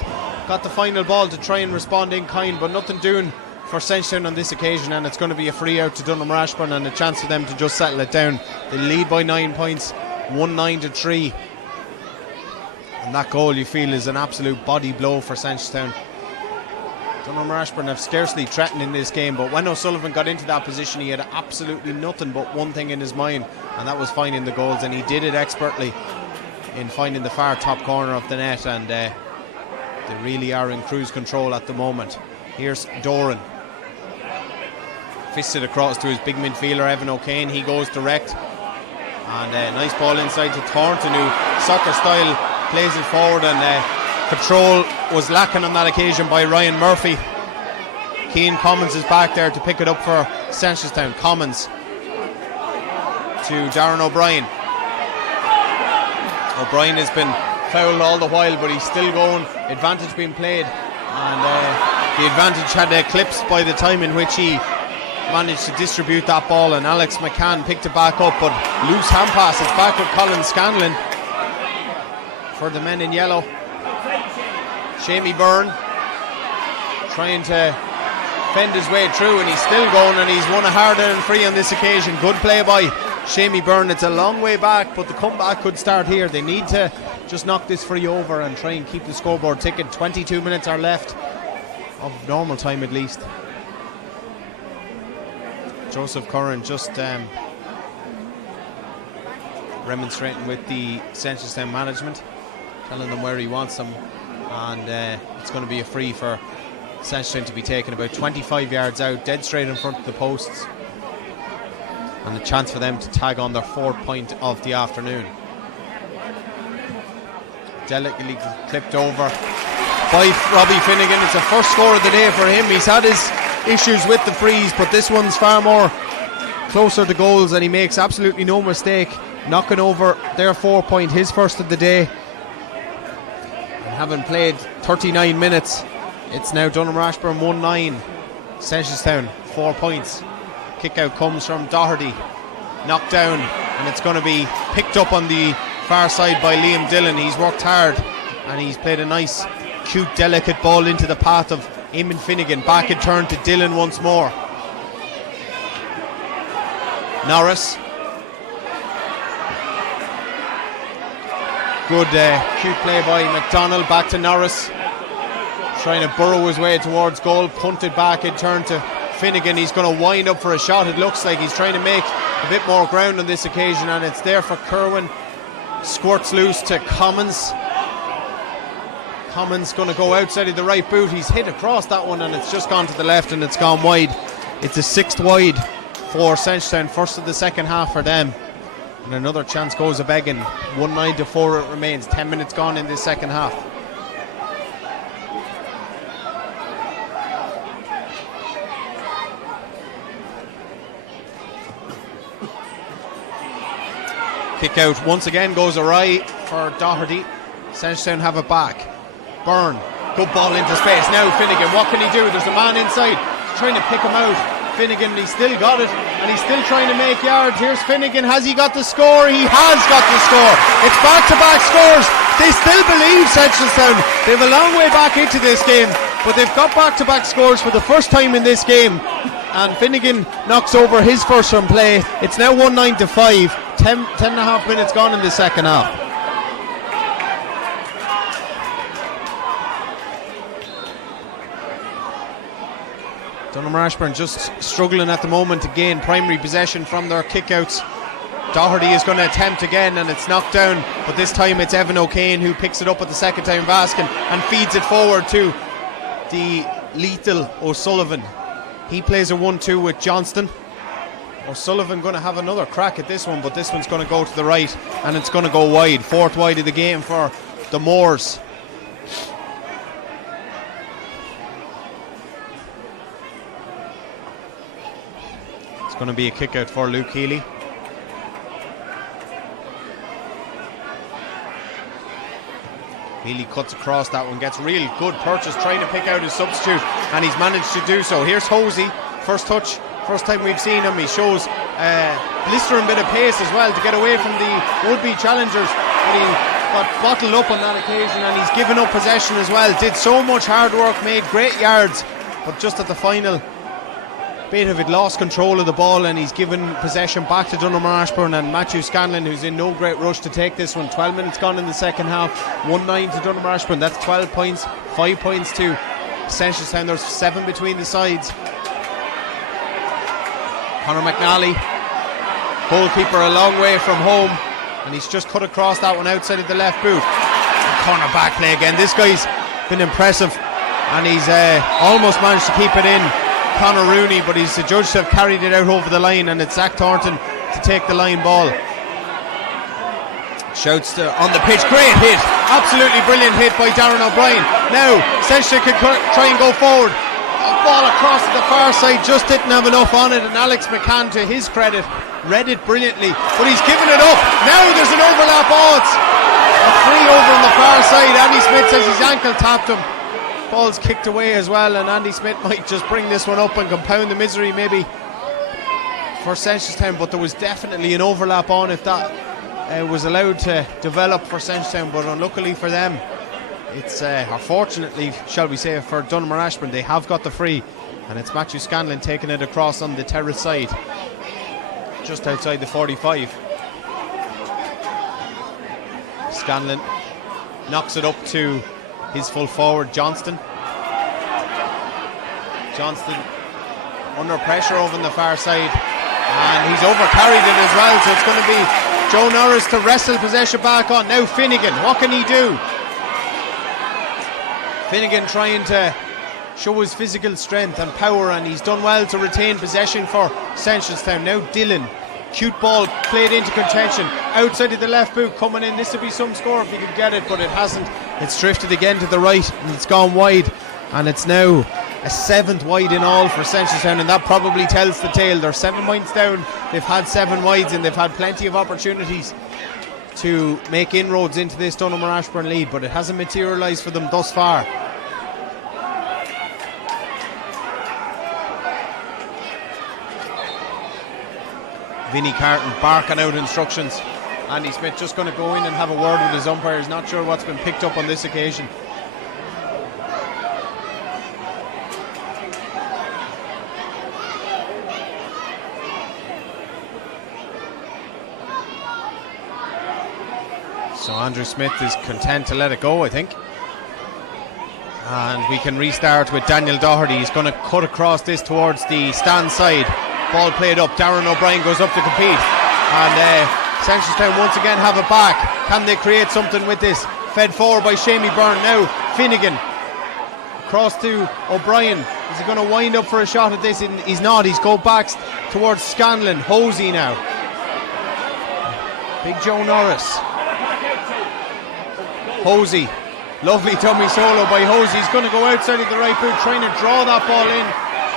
got the final ball to try and respond in kind, but nothing doing for Seneschalstown on this occasion, and it's going to be a free out to Donaghmore Ashbourne and a chance for them to just settle it down. They lead by 9 points, 19-3, and that goal you feel is an absolute body blow for Seneschalstown. Donaghmore Ashbourne have scarcely threatened in this game, but when O'Sullivan got into that position, he had absolutely nothing but one thing in his mind, and that was finding the goals, and he did it expertly in finding the far top corner of the net, and they really are in cruise control at the moment. Here's Doran, fisted across to his big midfielder Evan O'Kane. He goes direct, and nice ball inside to Thornton, who soccer style plays it forward, and control was lacking on that occasion by Ryan Murphy. Keane Commons is back there to pick it up for Seneschalstown. Commons to Darren O'Brien. O'Brien has been fouled all the while, but he's still going. Advantage being played, and the advantage had eclipsed by the time in which he managed to distribute that ball, and Alex McCann picked it back up, but loose hand pass. It's back with Colin Scanlon for the men in yellow. Shamey Byrne trying to fend his way through, and he's still going, and he's won a hard and free on this occasion. Good play by Shamey Byrne. It's a long way back, but the comeback could start here. They need to just knock this free over and try and keep the scoreboard ticking. 22 minutes are left of normal time at least. Joseph Curran just remonstrating with the Seneschalstown management, telling them where he wants them, and it's going to be a free for Seneschalstown to be taken about 25 yards out, dead straight in front of the posts, and a chance for them to tag on their 4th point of the afternoon. Delicately clipped over by Robbie Finnegan. It's the first score of the day for him. He's had his issues with the frees, but this one's far more closer to goals, and he makes absolutely no mistake knocking over their 4 point, his first of the day. And having played 39 minutes, it's now Donaghmore Ashbourne 1-9, Seneschalstown 4 points. Kick out comes from Doherty, knocked down, and it's going to be picked up on the far side by Liam Dillon. He's worked hard and he's played a nice, cute, delicate ball into the path of Eamon Finnegan. Back in turn to Dillon once more. Norris. Good cute play by McDonald. Back to Norris, trying to burrow his way towards goal. Punted back in turn to Finnegan. He's going to wind up for a shot. It looks like he's trying to make a bit more ground on this occasion, and it's there for Kerwin. Squirts loose to Commons. Commons going to go outside of the right boot. He's hit across that one and it's just gone to the left and it's gone wide. It's a 6th wide for Seneschalstown, first of the second half for them. And another chance goes a begging. 1-9-4 it remains. 10 minutes gone in this second half. Kick out once again goes awry for Doherty. Seneschalstown have it back. Byrne, good ball into space. Now Finnegan, what can he do? There's a man inside. He's trying to pick him out. Finnegan, he's still got it and he's still trying to make yards. Here's Finnegan. Has he got the score? He has got the score. It's back-to-back scores. They still believe, Seneschalstown. They have a long way back into this game, but they've got back-to-back scores for the first time in this game. And Finnegan knocks over his first from play. It's now 1-9-5. 10 and a half minutes gone in the second half. Donaghmore Ashbourne just struggling at the moment to gain primary possession from their kickouts. Doherty is going to attempt again and it's knocked down, but this time it's Evan O'Kane who picks it up at the second time of asking and feeds it forward to the lethal O'Sullivan. He plays a 1-2 with Johnston. O'Sullivan going to have another crack at this one, but this one's going to go to the right and it's going to go wide. 4th wide of the game for the Moors. It's going to be a kick out for Luke Healy. Healy cuts across that one, gets real good purchase, trying to pick out his substitute, and he's managed to do so. Here's Hosey, first touch, first time we've seen him. He shows a blistering bit of pace as well to get away from the would-be challengers, but he got bottled up on that occasion and he's given up possession as well. Did so much hard work, made great yards, but just at the final bit of it lost control of the ball and he's given possession back to Donaghmore Ashbourne. And Matthew Scanlon, who's in no great rush to take this one. 12 minutes gone in the second half. 1-9 to Donaghmore Ashbourne. That's 12 points, 5 points to Seneschalstown. There's 7 between the sides. Conor McNally, goalkeeper, a long way from home, and he's just cut across that one outside of the left boot. And corner back play again. This guy's been impressive and he's almost managed to keep it in, Conor Rooney, but he's adjudged to have carried it out over the line, and it's Zach Thornton to take the line ball. Shouts on the pitch, great hit, absolutely brilliant hit by Darren O'Brien. Now Seneschalstown can try and go forward. Ball across to the far side, just didn't have enough on it, and Alex McCann, to his credit, read it brilliantly, but he's given it up. Now there's an overlap. Oh, it's a free over on the far side. Andy Smith says his ankle tapped him. Ball's kicked away as well, and Andy Smith might just bring this one up and compound the misery maybe for Seneschalstown, but there was definitely an overlap on if that was allowed to develop for Seneschalstown, but unluckily for them, it's or fortunately shall we say for Donaghmore Ashbourne, they have got the free, and it's Matthew Scanlon taking it across on the terrace side just outside the 45. Scanlon knocks it up to his full forward Johnston. Johnston under pressure over on the far side, and he's overcarried it as well, so it's going to be Joe Norris to wrestle possession back on. Now Finnegan, what can he do? Finnegan trying to show his physical strength and power, and he's done well to retain possession for Seneschalstown. Now Dillon, cute ball played into contention outside of the left boot, coming in. This would be some score if he could get it, but it hasn't. It's drifted again to the right and it's gone wide, and it's now a 7th wide in all for Seneschalstown, and that probably tells the tale. They're 7 points down, they've had 7 wides, and they've had plenty of opportunities to make inroads into this Donaghmore Ashbourne lead, but it hasn't materialised for them thus far. Vinnie Carton barking out instructions. Andy Smith just going to go in and have a word with his umpires. Not sure what's been picked up on this occasion. So Andrew Smith is content to let it go, I think. And we can restart with Daniel Doherty. He's going to cut across this towards the stand side. Ball played up. Darren O'Brien goes up to compete. And Seneschalstown once again have it back. Can they create something with this? Fed forward by Shamey Byrne. Now Finnegan across to O'Brien. Is he going to wind up for a shot at this? He's not. He's go back towards Scanlon. Hosey now. Big Joe Norris. Hosey. Lovely tummy solo by Hosey. He's going to go outside of the right boot, trying to draw that ball in,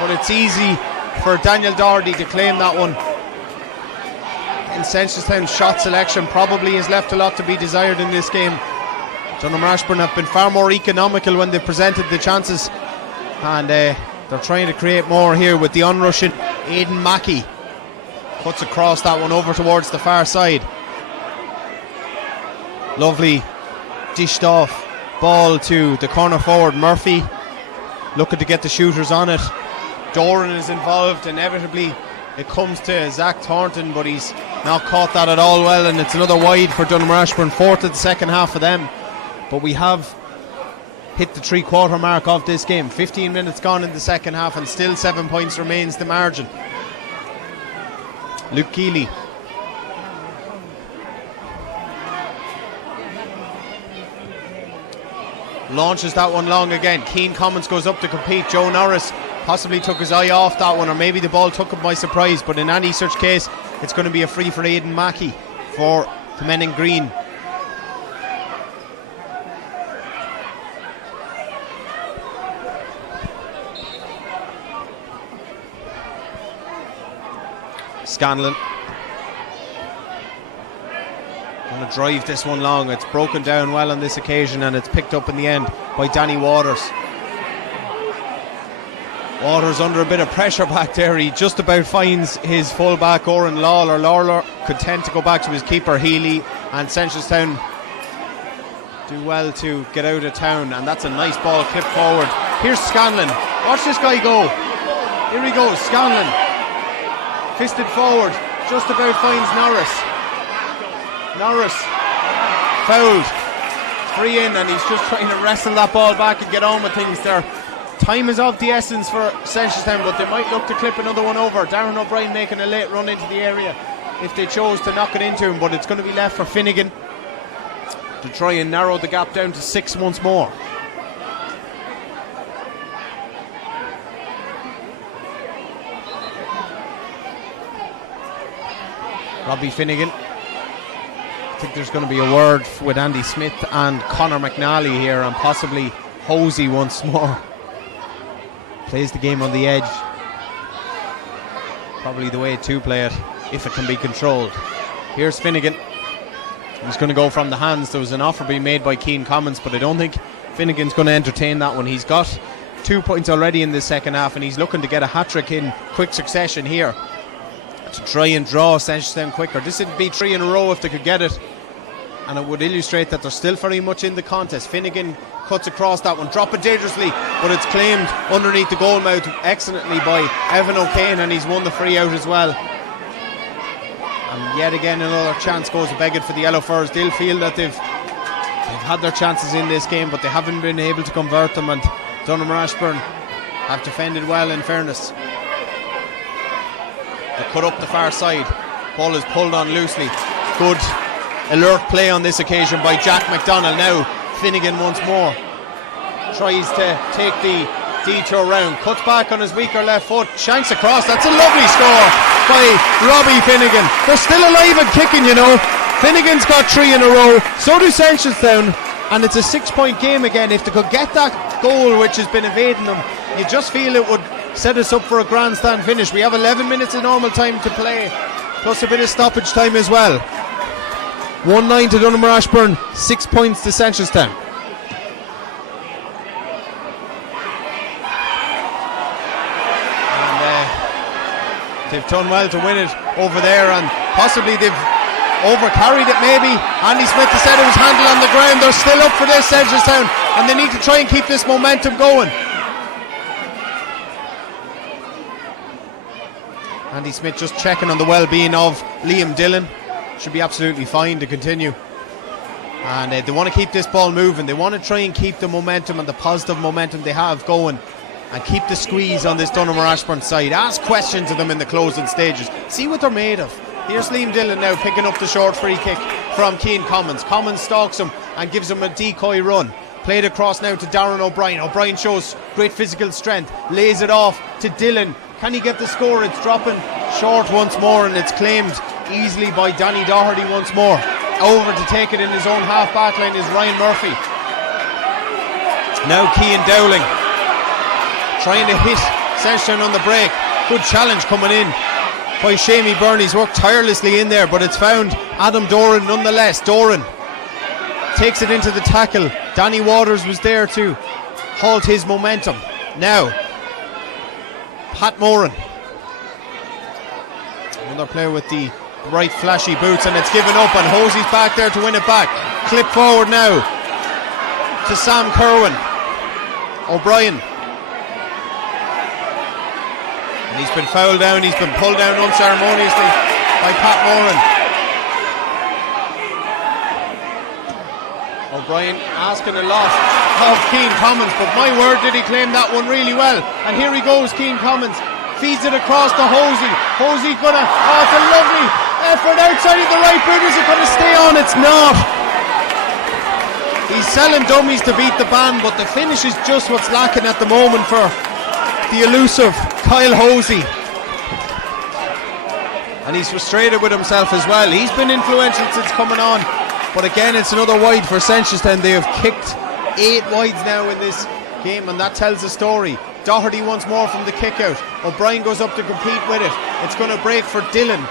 but it's easy for Daniel Doherty to claim that one. And Seneschalstown's shot selection probably has left a lot to be desired in this game. Donaghmore Ashbourne have been far more economical when they presented the chances, and they're trying to create more here with the onrushing Aidan Mackey. Cuts across that one over towards the far side. Lovely dished off ball to the corner forward Murphy, looking to get the shooters on it. Doran is involved. Inevitably it comes to Zach Thornton, but he's not caught that at all well, and it's another wide for Donaghmore Ashbourne. 4th of the second half for them, but we have hit the 3/4 mark of this game. 15 minutes gone in the second half, and still 7 points remains the margin. Luke Keeley launches that one long again. Keane Commons goes up to compete. Joe Norris possibly took his eye off that one, or maybe the ball took him by surprise, but in any such case it's going to be a free for Aidan Mackey for the men in green. Scanlon going to drive this one long. It's broken down well on this occasion, and it's picked up in the end by Danny Waters. Waters under a bit of pressure back there. He just about finds his full-back Oren Lawler. Lawler content to go back to his keeper Healy, and Seneschalstown do well to get out of town, and that's a nice ball clipped forward. Here's Scanlon. Watch this guy go. Here he goes. Scanlon fisted forward, just about finds Norris. Norris fouled, free in, and he's just trying to wrestle that ball back and get on with things there. Time is of the essence for Seneschalstown, but they might look to clip another one over. Darren O'Brien making a late run into the area if they chose to knock it into him, but it's going to be left for Finnegan to try and narrow the gap down to 6 once more. Robbie Finnegan. I think there's going to be a word with Andy Smith and Conor McNally here, and possibly Hosey once more. Plays the game on the edge. Probably the way to play it, if it can be controlled. Here's Finnegan. He's going to go from the hands. There was an offer being made by Keane Commons, but I don't think Finnegan's going to entertain that one. He's got 2 points already in the second half, and he's looking to get a hat-trick in quick succession here to try and draw Seneschalstown quicker. This would be 3 in a row if they could get it, and it would illustrate that they're still very much in the contest. Finnegan cuts across that one, drop it dangerously, but it's claimed underneath the goal mouth excellently by Evan O'Kane, and he's won the free out as well. And yet again another chance goes begging for the Yellow Furs. They'll feel that they've had their chances in this game, but they haven't been able to convert them, and Donaghmore Ashbourne have defended well, in fairness. They cut up the far side. Ball is pulled on loosely. Good alert play on this occasion by Jack McDonald. Now Finnegan once more tries to take the detour round, cuts back on his weaker left foot, shanks across. That's a lovely score by Robbie Finnegan. They're still alive and kicking, you know. Finnegan's got 3 in a row, so do Seneschalstown, and it's a 6 point game again. If they could get that goal which has been evading them you just feel it would set us up for a grandstand finish. We have 11 minutes of normal time to play, plus a bit of stoppage time as well. 1-9 to Donaghmore Ashbourne, 6 points to Seneschalstown. They've done well to win it over there, and possibly they've overcarried it maybe. Andy Smith has said it was handled on the ground. They're still up for this, Seneschalstown, and they need to try and keep this momentum going. Andy Smith just checking on the well-being of Liam Dillon. Should be absolutely fine to continue. And they want to keep this ball moving. They want to try and keep the momentum and the positive momentum they have going, and keep the squeeze on this Donaghmore Ashbourne side. Ask questions of them in the closing stages. See what they're made of. Here's Liam Dillon now picking up the short free kick from Cian Commons. Commons stalks him and gives him a decoy run. Played across now to Darren O'Brien. O'Brien shows great physical strength. Lays it off to Dillon. Can he get the score? It's dropping short once more, and it's claimed easily by Danny Doherty once more. Over to take it in his own half back line is Ryan Murphy. Now Cian Dowling trying to hit Seneschalstown on the break. Good challenge coming in by Shamey Byrne. He's worked tirelessly in there, but it's found Adam Doran nonetheless. Doran takes it into the tackle. Danny Waters was there to halt his momentum. Now Pat Moran, another player with the bright flashy boots, and it's given up, and Hosey's back there to win it back. Clip forward now to Sam Kerwin. O'Brien, and he's been fouled down. He's been pulled down unceremoniously by Pat Moran. O'Brien asking a lot of Cian Commons, but my word, did he claim that one really well. And here he goes, Cian Commons feeds it across to Hosey. Hosey gonna, it's a lovely effort outside of the right boot. Is it gonna stay on? It's not. He's selling dummies to beat the band, but the finish is just what's lacking at the moment for the elusive Kyle Hosey. And he's frustrated with himself as well. He's been influential since coming on, but again it's another wide for Seneschalstown. They have kicked 8 wides now in this game, and that tells the story. Doherty once more from the kick out. O'Brien goes up to compete with it. It's going to break for Dillon.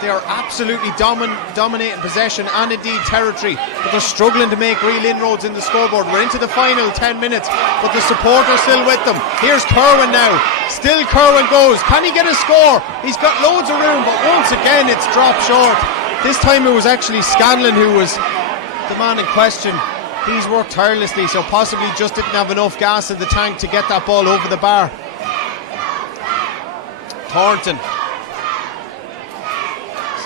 They are absolutely dominating possession and indeed territory, but they're struggling to make real inroads in the scoreboard. We're into the final 10 minutes, but the support are still with them. Here's Kerwin now. Still Kerwin goes. Can he get a score? He's got loads of room, but once again it's dropped short. This time it was actually Scanlon who was the man in question. He's worked tirelessly, so possibly just didn't have enough gas in the tank to get that ball over the bar. Thornton.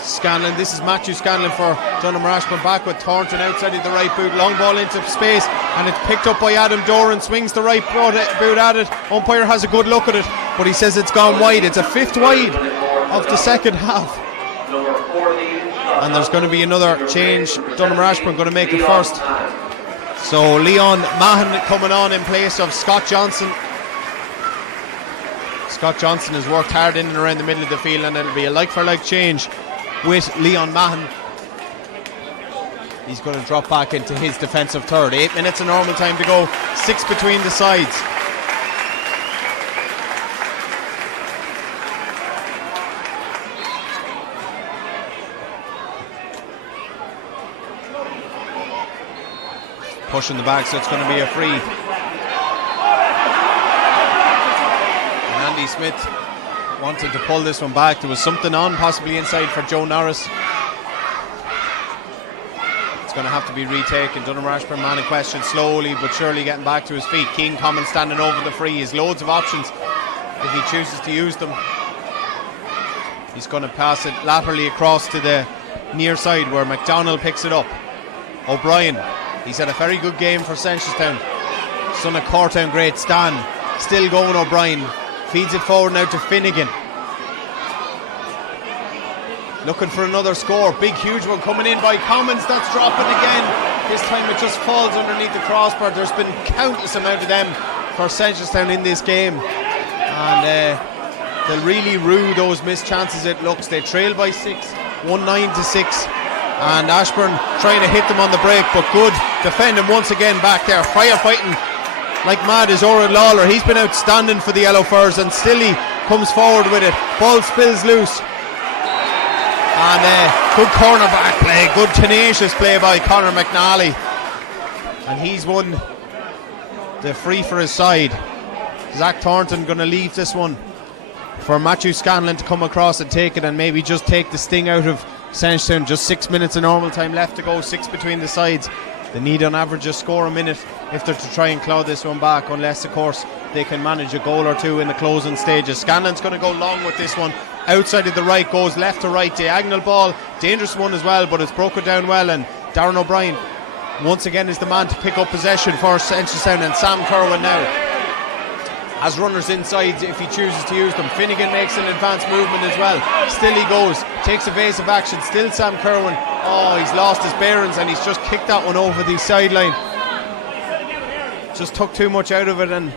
Scanlon, this is Matthew Scanlon for Donaghmore Ashbourne, back with Thornton outside of the right boot. Long ball into space, and it's picked up by Adam Doran. Swings the right boot at it. Umpire has a good look at it, but he says it's gone wide. It's a 5th wide of the second half. And there's going to be another change. Donaghmore Ashbourne going to make it first. So Leon Mahon coming on in place of Scott Johnson. Scott Johnson has worked hard in and around the middle of the field, and it'll be a like-for-like change with Leon Mahon. He's going to drop back into his defensive third. 8 minutes of normal time to go. 6 between the sides. Pushing the back, so it's going to be a free. And Andy Smith wanted to pull this one back. There was something on, possibly inside for Joe Norris. It's going to have to be retaken. Donaghmore Ashbourne, man in question, slowly but surely getting back to his feet. Cian Commons standing over the free. He has loads of options if he chooses to use them. He's going to pass it laterally across to the near side where McDonald picks it up. O'Brien, he's had a very good game for Seneschalstown. Son of Cortown great Stan, still going. O'Brien feeds it forward now to Finnegan, looking for another score. Big huge one coming in by Commons. That's dropping again. This time it just falls underneath the crossbar. There's been countless amount of them for Seneschalstown in this game, and they'll really rue those missed chances. It looks they trail by 6, 1-9 to 6. And Ashbourne trying to hit them on the break, but good defending once again back there. Firefighting like mad is Oren Lawler. He's been outstanding for the Yellow Furs, and still he comes forward with it. Ball spills loose. And good cornerback play, good tenacious play by Conor McNally. And he's won the free for his side. Zach Thornton going to leave this one for Matthew Scanlon to come across and take it, and maybe just take the sting out of Seneschalstown. Just 6 minutes of normal time left to go, 6 between the sides. They need on average a score a minute if they're to try and claw this one back, unless of course they can manage a goal or two in the closing stages. Scanlon's going to go long with this one. Outside of the right, goes left to right, diagonal ball, dangerous one as well, but it's broken down well, and Darren O'Brien once again is the man to pick up possession for Seneschalstown, and Sam Kerwin now has runners inside if he chooses to use them. Finnegan makes an advanced movement as well. Still he goes, takes evasive action. Still Sam Kerwin. Oh, he's lost his bearings, and he's just kicked that one over the sideline. Just took too much out of it and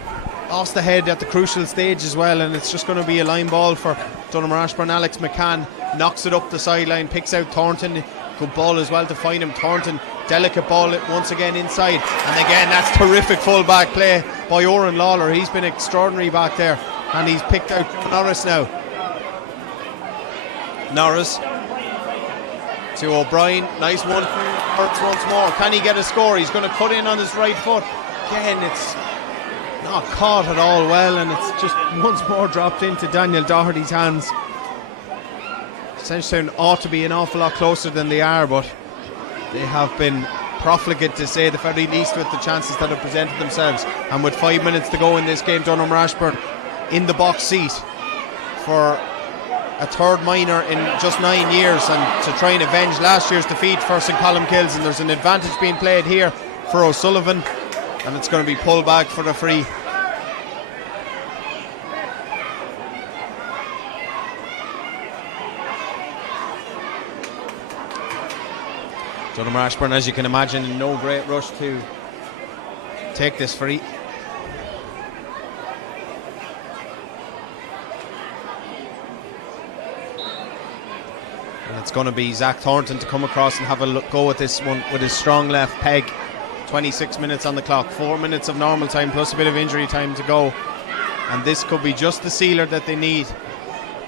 lost the head at the crucial stage as well, and it's just going to be a line ball for Donaghmore Ashbourne. Alex McCann knocks it up the sideline, picks out Thornton. Good ball as well to find him. Thornton, delicate ball once again inside, and again that's terrific full back play by Oren Lawler. He's been extraordinary back there, and he's picked out Norris now. Norris to O'Brien, nice one. Hurts once more. Can he get a score? He's going to cut in on his right foot. Again, it's not caught at all well, and it's just once more dropped into Daniel Doherty's hands. Seneschalstown ought to be an awful lot closer than they are, but they have been profligate, to say the very least, with the chances that have presented themselves. And with 5 minutes to go in this game, Donaghmore Ashbourne in the box seat for a third minor in just 9 years, and to try and avenge last year's defeat for St. Columkills. And there's an advantage being played here for O'Sullivan, and it's going to be pulled back for the free. Donaghmore Ashbourne, as you can imagine, in no great rush to take this free. And it's going to be Zach Thornton to come across and have a go at this one with his strong left peg. 26 minutes on the clock, 4 minutes of normal time plus a bit of injury time to go, and this could be just the sealer that they need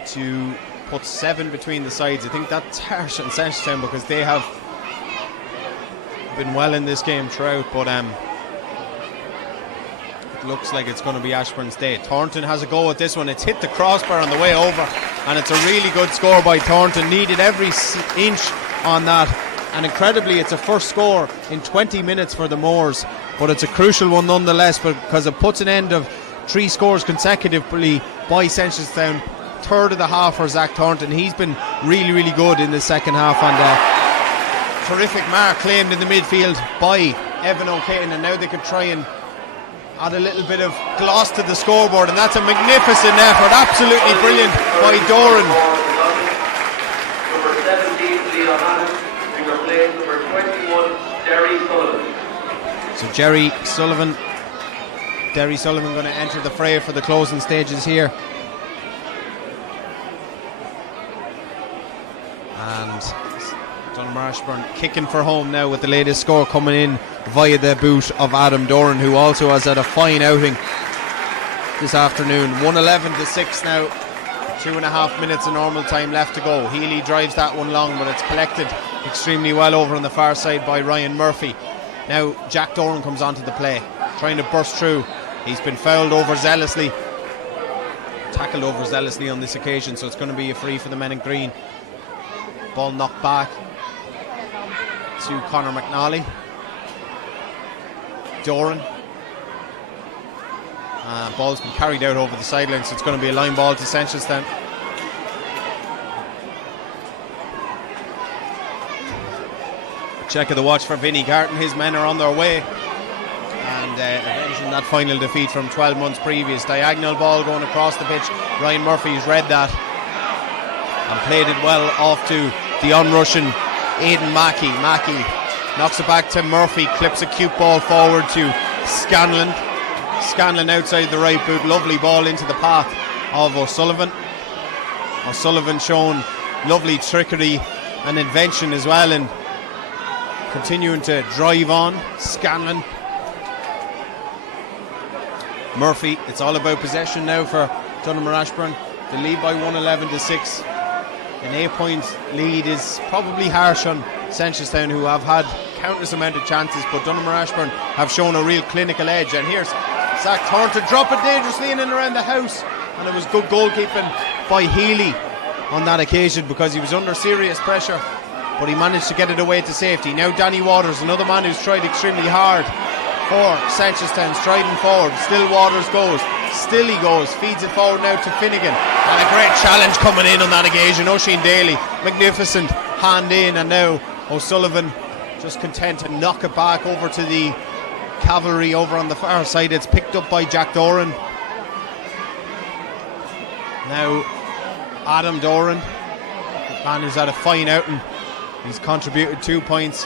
to put 7 between the sides. I think that's harsh on Seneschalstown because they have been well in this game throughout, but it looks like it's going to be Ashbourne's day. Thornton has a go at this one. It's hit the crossbar on the way over, and it's a really good score by Thornton. Needed every inch on that, and incredibly it's a first score in 20 minutes for the Moors, but it's a crucial one nonetheless because it puts an end of 3 scores consecutively by Seneschalstown. Third of the half for Zach Thornton. He's been really, really good in the second half, and terrific mark claimed in the midfield by Evan O'Kane, and now they could try and add a little bit of gloss to the scoreboard, and that's a magnificent effort, absolutely brilliant by Doran. Number 17, Leon Adams, in replace number 21, Derry Sullivan. So Derry Sullivan going to enter the fray for the closing stages here. And Donaghmore Ashbourne kicking for home now with the latest score coming in via the boot of Adam Doran, who also has had a fine outing this afternoon. 111-6 now, 2.5 minutes of normal time left to go. Healy drives that one long, but it's collected extremely well over on the far side by Ryan Murphy. Now Jack Doran comes onto the play, trying to burst through. He's been tackled overzealously on this occasion, so it's going to be a free for the men in green. Ball knocked back to Conor McNally. Doran. Ball's been carried out over the sideline, so it's going to be a line ball to Seneschalstown. Check of the watch for Vinnie Garton. His men are on their way, and avenging that final defeat from 12 months previous. Diagonal ball going across the pitch. Ryan Murphy's read that and played it well off to the on-rushing Aidan Mackey. Mackey knocks it back to Murphy, clips a cute ball forward to Scanlon. Scanlon outside the right boot, lovely ball into the path of O'Sullivan. O'Sullivan showing lovely trickery and invention as well, and continuing to drive on. Scanlon Murphy. It's all about possession now for Donaghmore Ashbourne. They lead by 1-11-6. An 8-point lead is probably harsh on Seneschalstown, who have had countless amount of chances, but Donaghmore Ashbourne have shown a real clinical edge. And here's Zach Thorne to drop it dangerously in and around the house, and it was good goalkeeping by Healy on that occasion, because he was under serious pressure, but he managed to get it away to safety. Now Danny Waters, another man who's tried extremely hard for Seneschalstown, striding forward. Still Waters goes, still he goes, feeds it forward now to Finnegan, and a great challenge coming in on that occasion. Oisin Daly, magnificent hand in, and now O'Sullivan just content to knock it back over to the cavalry over on the far side. It's picked up by Jack Doran. Now Adam Doran, the man who's had a fine outing, he's contributed 2 points.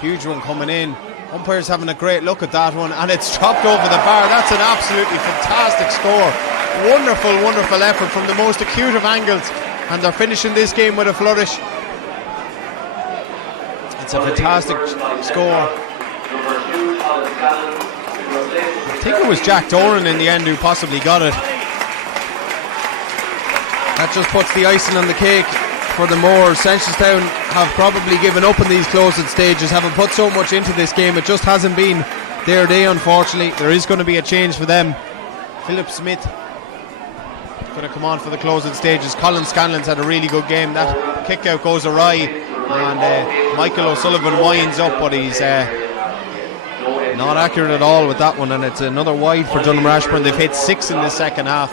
Huge one coming in. Umpire's having a great look at that one, and it's dropped over the bar. That's an absolutely fantastic score. Wonderful effort from the most acute of angles, and they're finishing this game with a flourish. It's a fantastic score. I think it was Jack Doran in the end who possibly got it. That just puts the icing on the cake for the Moors. Seneschalstown have probably given up in these closing stages, having put so much into this game. It just hasn't been their day, unfortunately. There is going to be a change for them. Philip Smith going to come on for the closing stages. Colin Scanlon's had a really good game. That kick out goes awry, and Michael O'Sullivan winds up, but he's not accurate at all with that one, and it's another wide for Donaghmore Ashbourne. They've hit 6 in the second half,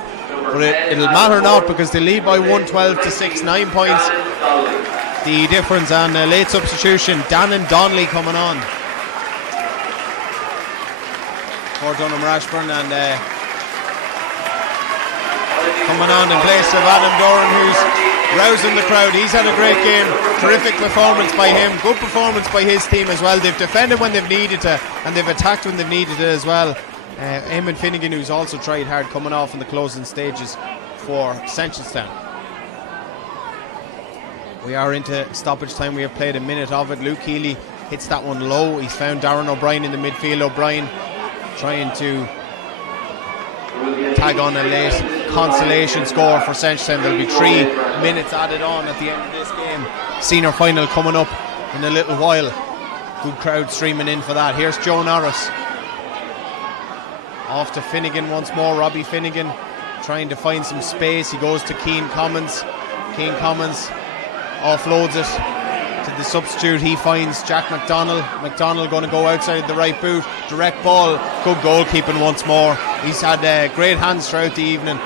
but it'll matter not, because they lead by 1-12-6, 9 points the difference. And a late substitution, Dannon Donnelly coming on for Donaghmore Ashbourne, and coming on in place of Adam Doran, who's rousing the crowd. He's had a great game, terrific performance by him, good performance by his team as well. They've defended when they've needed to, and they've attacked when they've needed to as well. Eamon Finnegan, who's also tried hard, coming off in the closing stages for Seneschalstown. We are into stoppage time. We have played a minute of it. Luke Healy hits that one low. He's found Darren O'Brien in the midfield. O'Brien trying to tag on a late consolation score for Seneschalstown. There'll be 3 minutes added on at the end of this game. Senior final coming up in a little while. Good crowd streaming in for that. Here's Joe Norris. Off to Finnegan once more. Robbie Finnegan trying to find some space. He goes to Keane Commons. Keane Commons offloads it to the substitute. He finds Jack McDonald. McDonald going to go outside the right boot. Direct ball. Good goalkeeping once more. He's had great hands throughout the evening.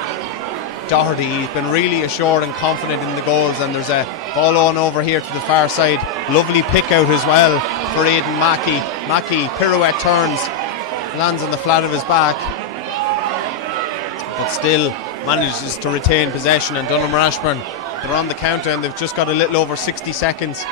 Doherty, he's been really assured and confident in the goals, and there's a ball on over here to the far side. Lovely pick out as well for Aidan Mackey. Mackey pirouette turns, lands on the flat of his back, but still manages to retain possession. And Donaghmore Ashbourne, they're on the counter, and they've just got a little over 60 seconds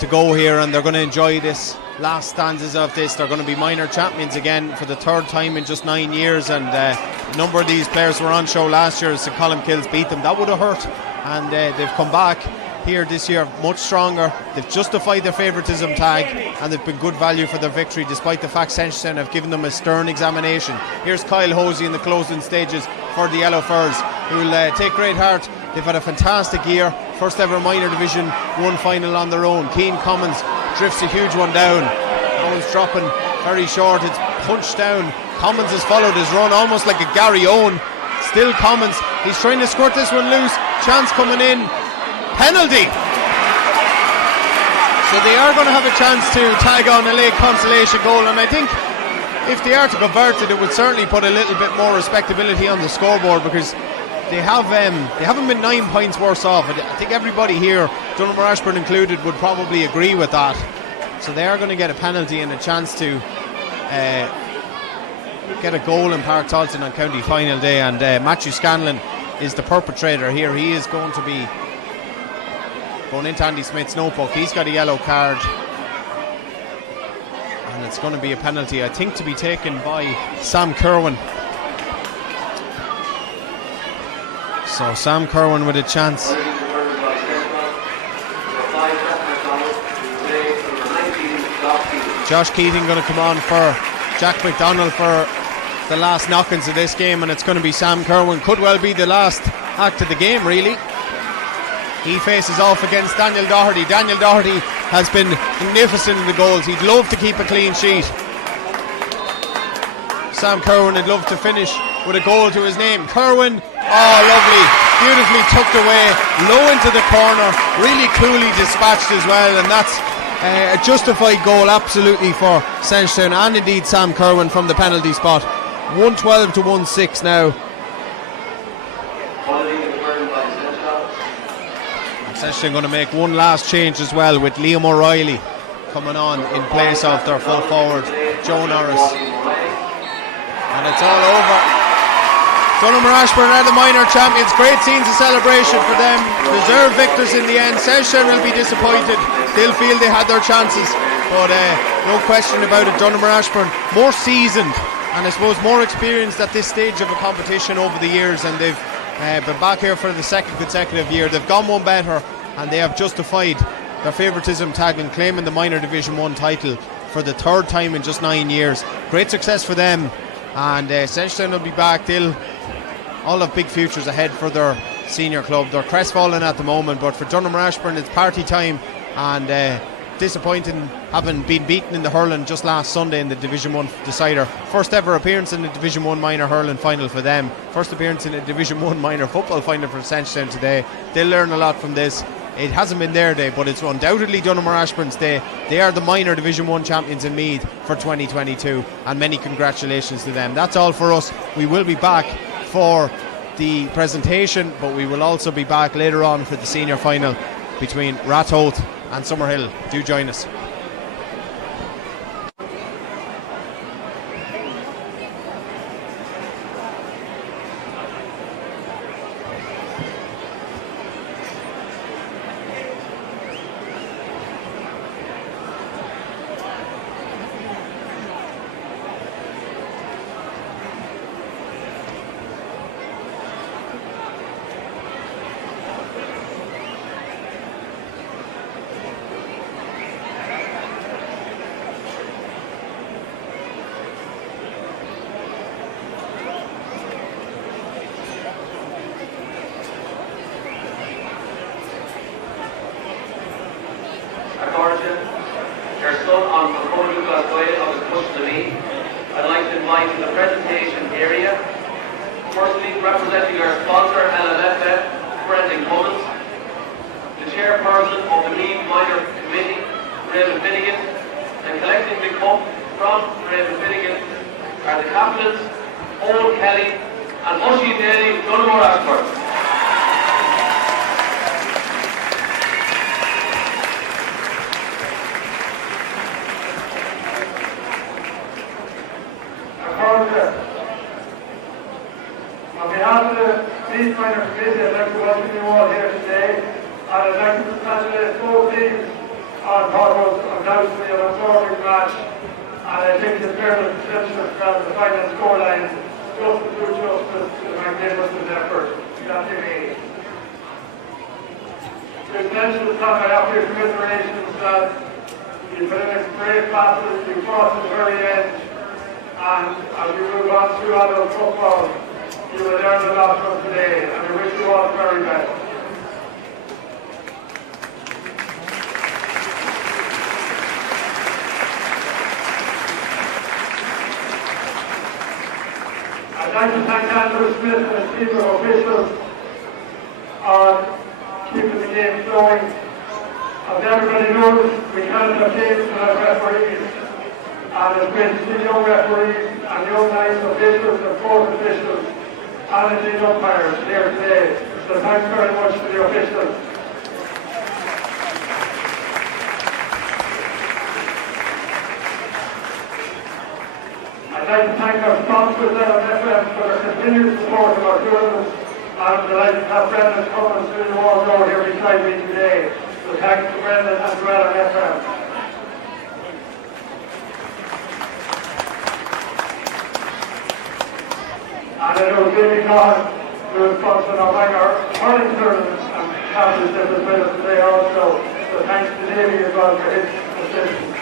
to go here, and they're going to enjoy this last stanzas of this. They're going to be minor champions again for the 3rd time in just 9 years, and a number of these players were on show last year as St Colin Kills beat them. That would have hurt, and they've come back here this year much stronger. They've justified their favouritism tag, and they've been good value for their victory, despite the fact Seneschalstown have given them a stern examination. Here's Kyle Hosey in the closing stages for the Yellow Furs, who will take great heart. They've had a fantastic year, first ever minor division 1 final on their own. Keane Commons drifts a huge one down. That one's dropping very short. It's punched down. Commons has followed his run almost like a Gary Owen. Still Commons. He's trying to squirt this one loose. Chance coming in. Penalty. So they are going to have a chance to tag on a late consolation goal, and I think if they are to convert it, it would certainly put a little bit more respectability on the scoreboard, because they haven't been 9 points worse off. I think everybody here, Donaghmore Ashbourne included, would probably agree with that. So they are going to get a penalty and a chance to get a goal in Park Tolton on county final day. And Matthew Scanlon is the perpetrator here. He is going to be going into Andy Smith's notebook. He's got a yellow card, and it's going to be a penalty, I think, to be taken by Sam Kerwin. So Sam Kerwin with a chance. Josh Keating going to come on for Jack McDonald for the last knock-ins of this game, and it's going to be Sam Kerwin. Could well be the last act of the game, really. He faces off against Daniel Doherty. Daniel Doherty has been magnificent in the goals. He'd love to keep a clean sheet. Sam Kerwin would love to finish with a goal to his name. Kerwin, oh lovely, beautifully tucked away, low into the corner, really coolly dispatched as well, and that's a justified goal absolutely for Seneschalstown and indeed Sam Kerwin from the penalty spot. 112 to 1-6 now. Seneschalstown going to make one last change as well, with Liam O'Reilly coming on in place of their full forward Joe Norris. And it's all over. Donaghmore Ashbourne are the minor champions. Great scenes of celebration for them. Deserved victors in the end. Seneschalstown will be disappointed. Still feel they had their chances, but no question about it. Donaghmore Ashbourne more seasoned and I suppose more experienced at this stage of a competition over the years, and they've been back here for the second consecutive year. They've gone one better and they have justified their favouritism tag and claiming the minor Division 1 title for the third time in just 9 years. Great success for them, and Seneschalstown will be back. They'll all have big futures ahead for their senior club. They're crestfallen at the moment, but for Donaghmore Ashbourne it's party time, and disappointing having been beaten in the hurling just last Sunday in the Division 1 decider. First ever appearance in the Division 1 minor hurling final for them. First appearance in a Division 1 minor football final for Seneschalstown today. They'll learn a lot from this. It hasn't been their day, but it's undoubtedly Donaghmore Ashbourne's day. They are the minor Division 1 champions in Meath for 2022, and many congratulations to them. That's all for us. We will be back for the presentation, but we will also be back later on for the senior final between Ratoath and Summerhill. Do join us. I'd like to invite to the presentation area, firstly representing our sponsor LMFM, Brendan Cummins, the chairperson of the Meath Minor Committee, Raven Finnegan, and collecting the cup from Raven Finnegan are the captains, Owen Kelly and Mushy Daly, Donaghmore Ashbourne. On behalf of the Meath Minor Committee, I'd like to welcome you all here today, and I'd like to congratulate both teams on what was undoubtedly an absorbing match, and I think it's fair to grab the final scoreline just to do justice to the magnificent effort that they made. We've mentioned the time I have your commiserations that you put in a great battle, you fought to the very end, and as we move on through adult football, you will learn a lot from today, and I wish you all the very best. I'd like to thank Andrew Smith and his team of officials on keeping the game flowing. As everybody knows, we can't have games without referees, and it's great to see young referees and young nice officials and court officials and indeed umpires here today. So thanks very much to the officials. I'd like to thank our sponsors LMFM for their continued support of our tournaments, and I'd like to have Brendan Cummins, who you all know, here beside me today. So thanks to Brendan and to LMFM. And I know Jamie Cohen, who is sponsoring our minor hurling tournaments and championship as well as today also. So thanks to Jamie as well for his assistance.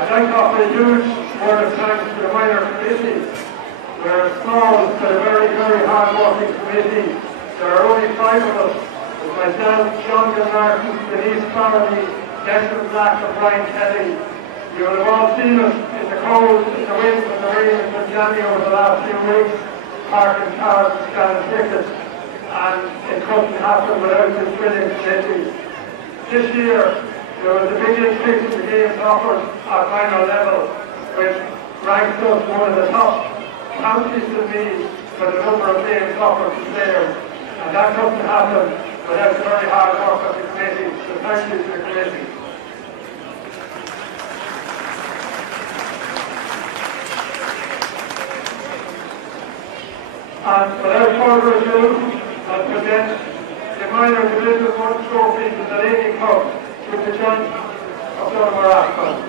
I'd like to offer a huge word of thanks to the minor committee. We're a small but a very, very hard-working committee. There are only 5 of us. With myself, John Martin, Denise Farley, Desmond Black and Brian Kelly. You will have all seen us in the cold, in the wind and the rain and January over the last few weeks, parking cars and scanning tickets, and it couldn't happen without this brilliant committee. This year, there was a big increase in the games offered at minor level, which ranks us one of the top counties in Meath for the number of games offered to players, and that couldn't happen without the very hard work of the committee, so thank you to the committee. And without further ado, I'll present the minor Division 1 trophy to the Lady Cup with the chant of Donaghmore Ashbourne.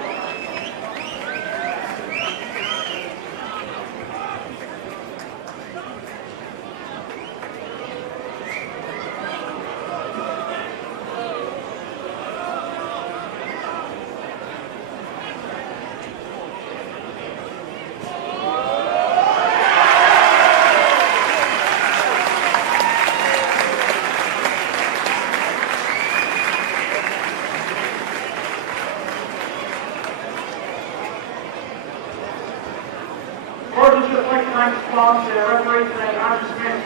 To the referee today, Andrew Smith.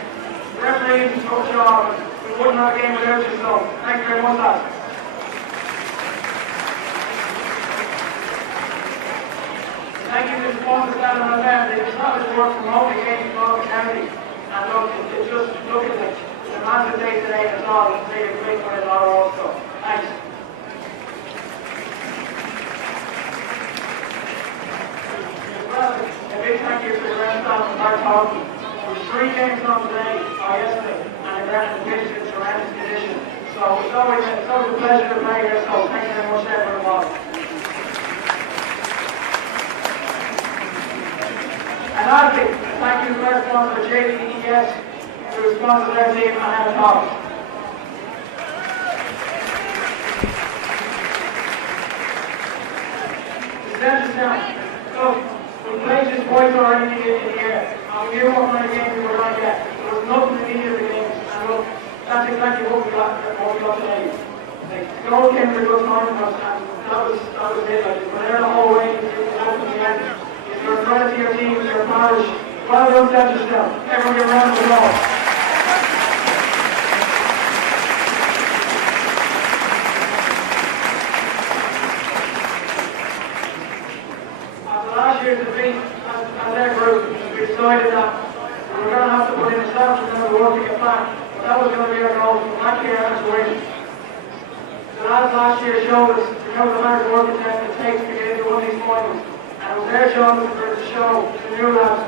The referee is a tough job, and we wouldn't have a game without you, so thank you very much, lads. Thank you to the sponsors at LMFM. They decided to work remotely games from the county. And look, it's just look at the massive day today as well. It's made a great for it all also. Thanks. A big thank you to the rest staff of Donaghmore. There were 3 games on today, or yesterday, and the ground was pitched in horrendous condition. So it's always a pleasure to play here, so thank you very much everyone involved. And lastly, thank you to our sponsor, JVES, who sponsored their team and had a talk. Seneschalstown. Look, we played this voice already in the year, and we knew what kind of game we were going to get. There was nothing to need of the games, and look, that's exactly what we got today. Like, the goal came at a good time for us, and that was it. Like, we were there the whole way, it was up in the end. If you're a credit to your team, your parish, well done, Seneschalstown. Everyone get around the ball. As their group, we decided that we were going to have to put in a staff and then we were to get back. But that was going to be our goal from back here and to win. So as last year showed us, we know the hard work it takes to get into one of these finals. And it was their job to show the new lads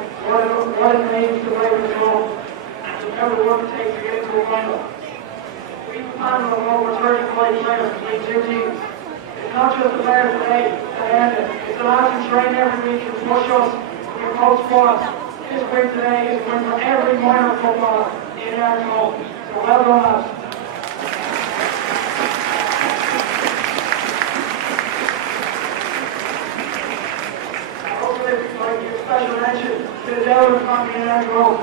what it means to play with the club and to know the work it takes to get into a final. We have a panel of over 35 players between 2 teams. It's not just the players today that end it. It's the lads who train every week and push us. We coach squads. This win today is a win for every minor footballer in our club. So well done, lads. I also like to give special mention to the Delaware family in our club.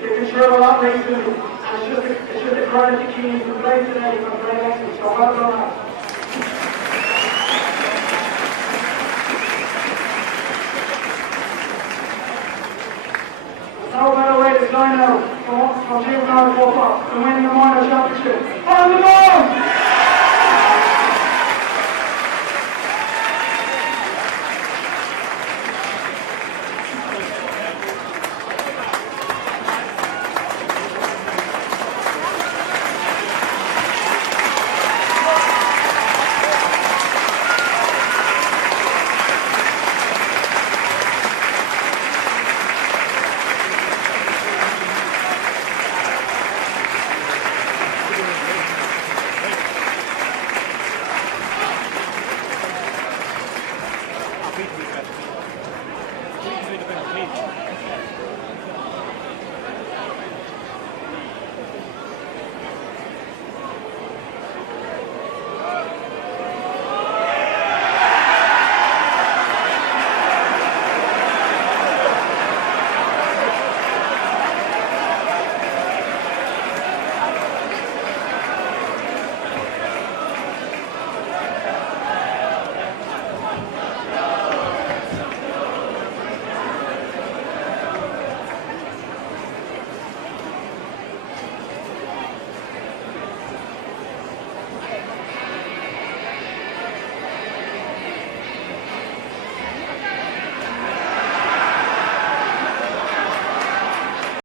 They control a lot recently, and it's just a credit to Keane for playing today for great excellence. So well done, lads. No better way to sign out from juvenile football than winning the minor championship. On the ball!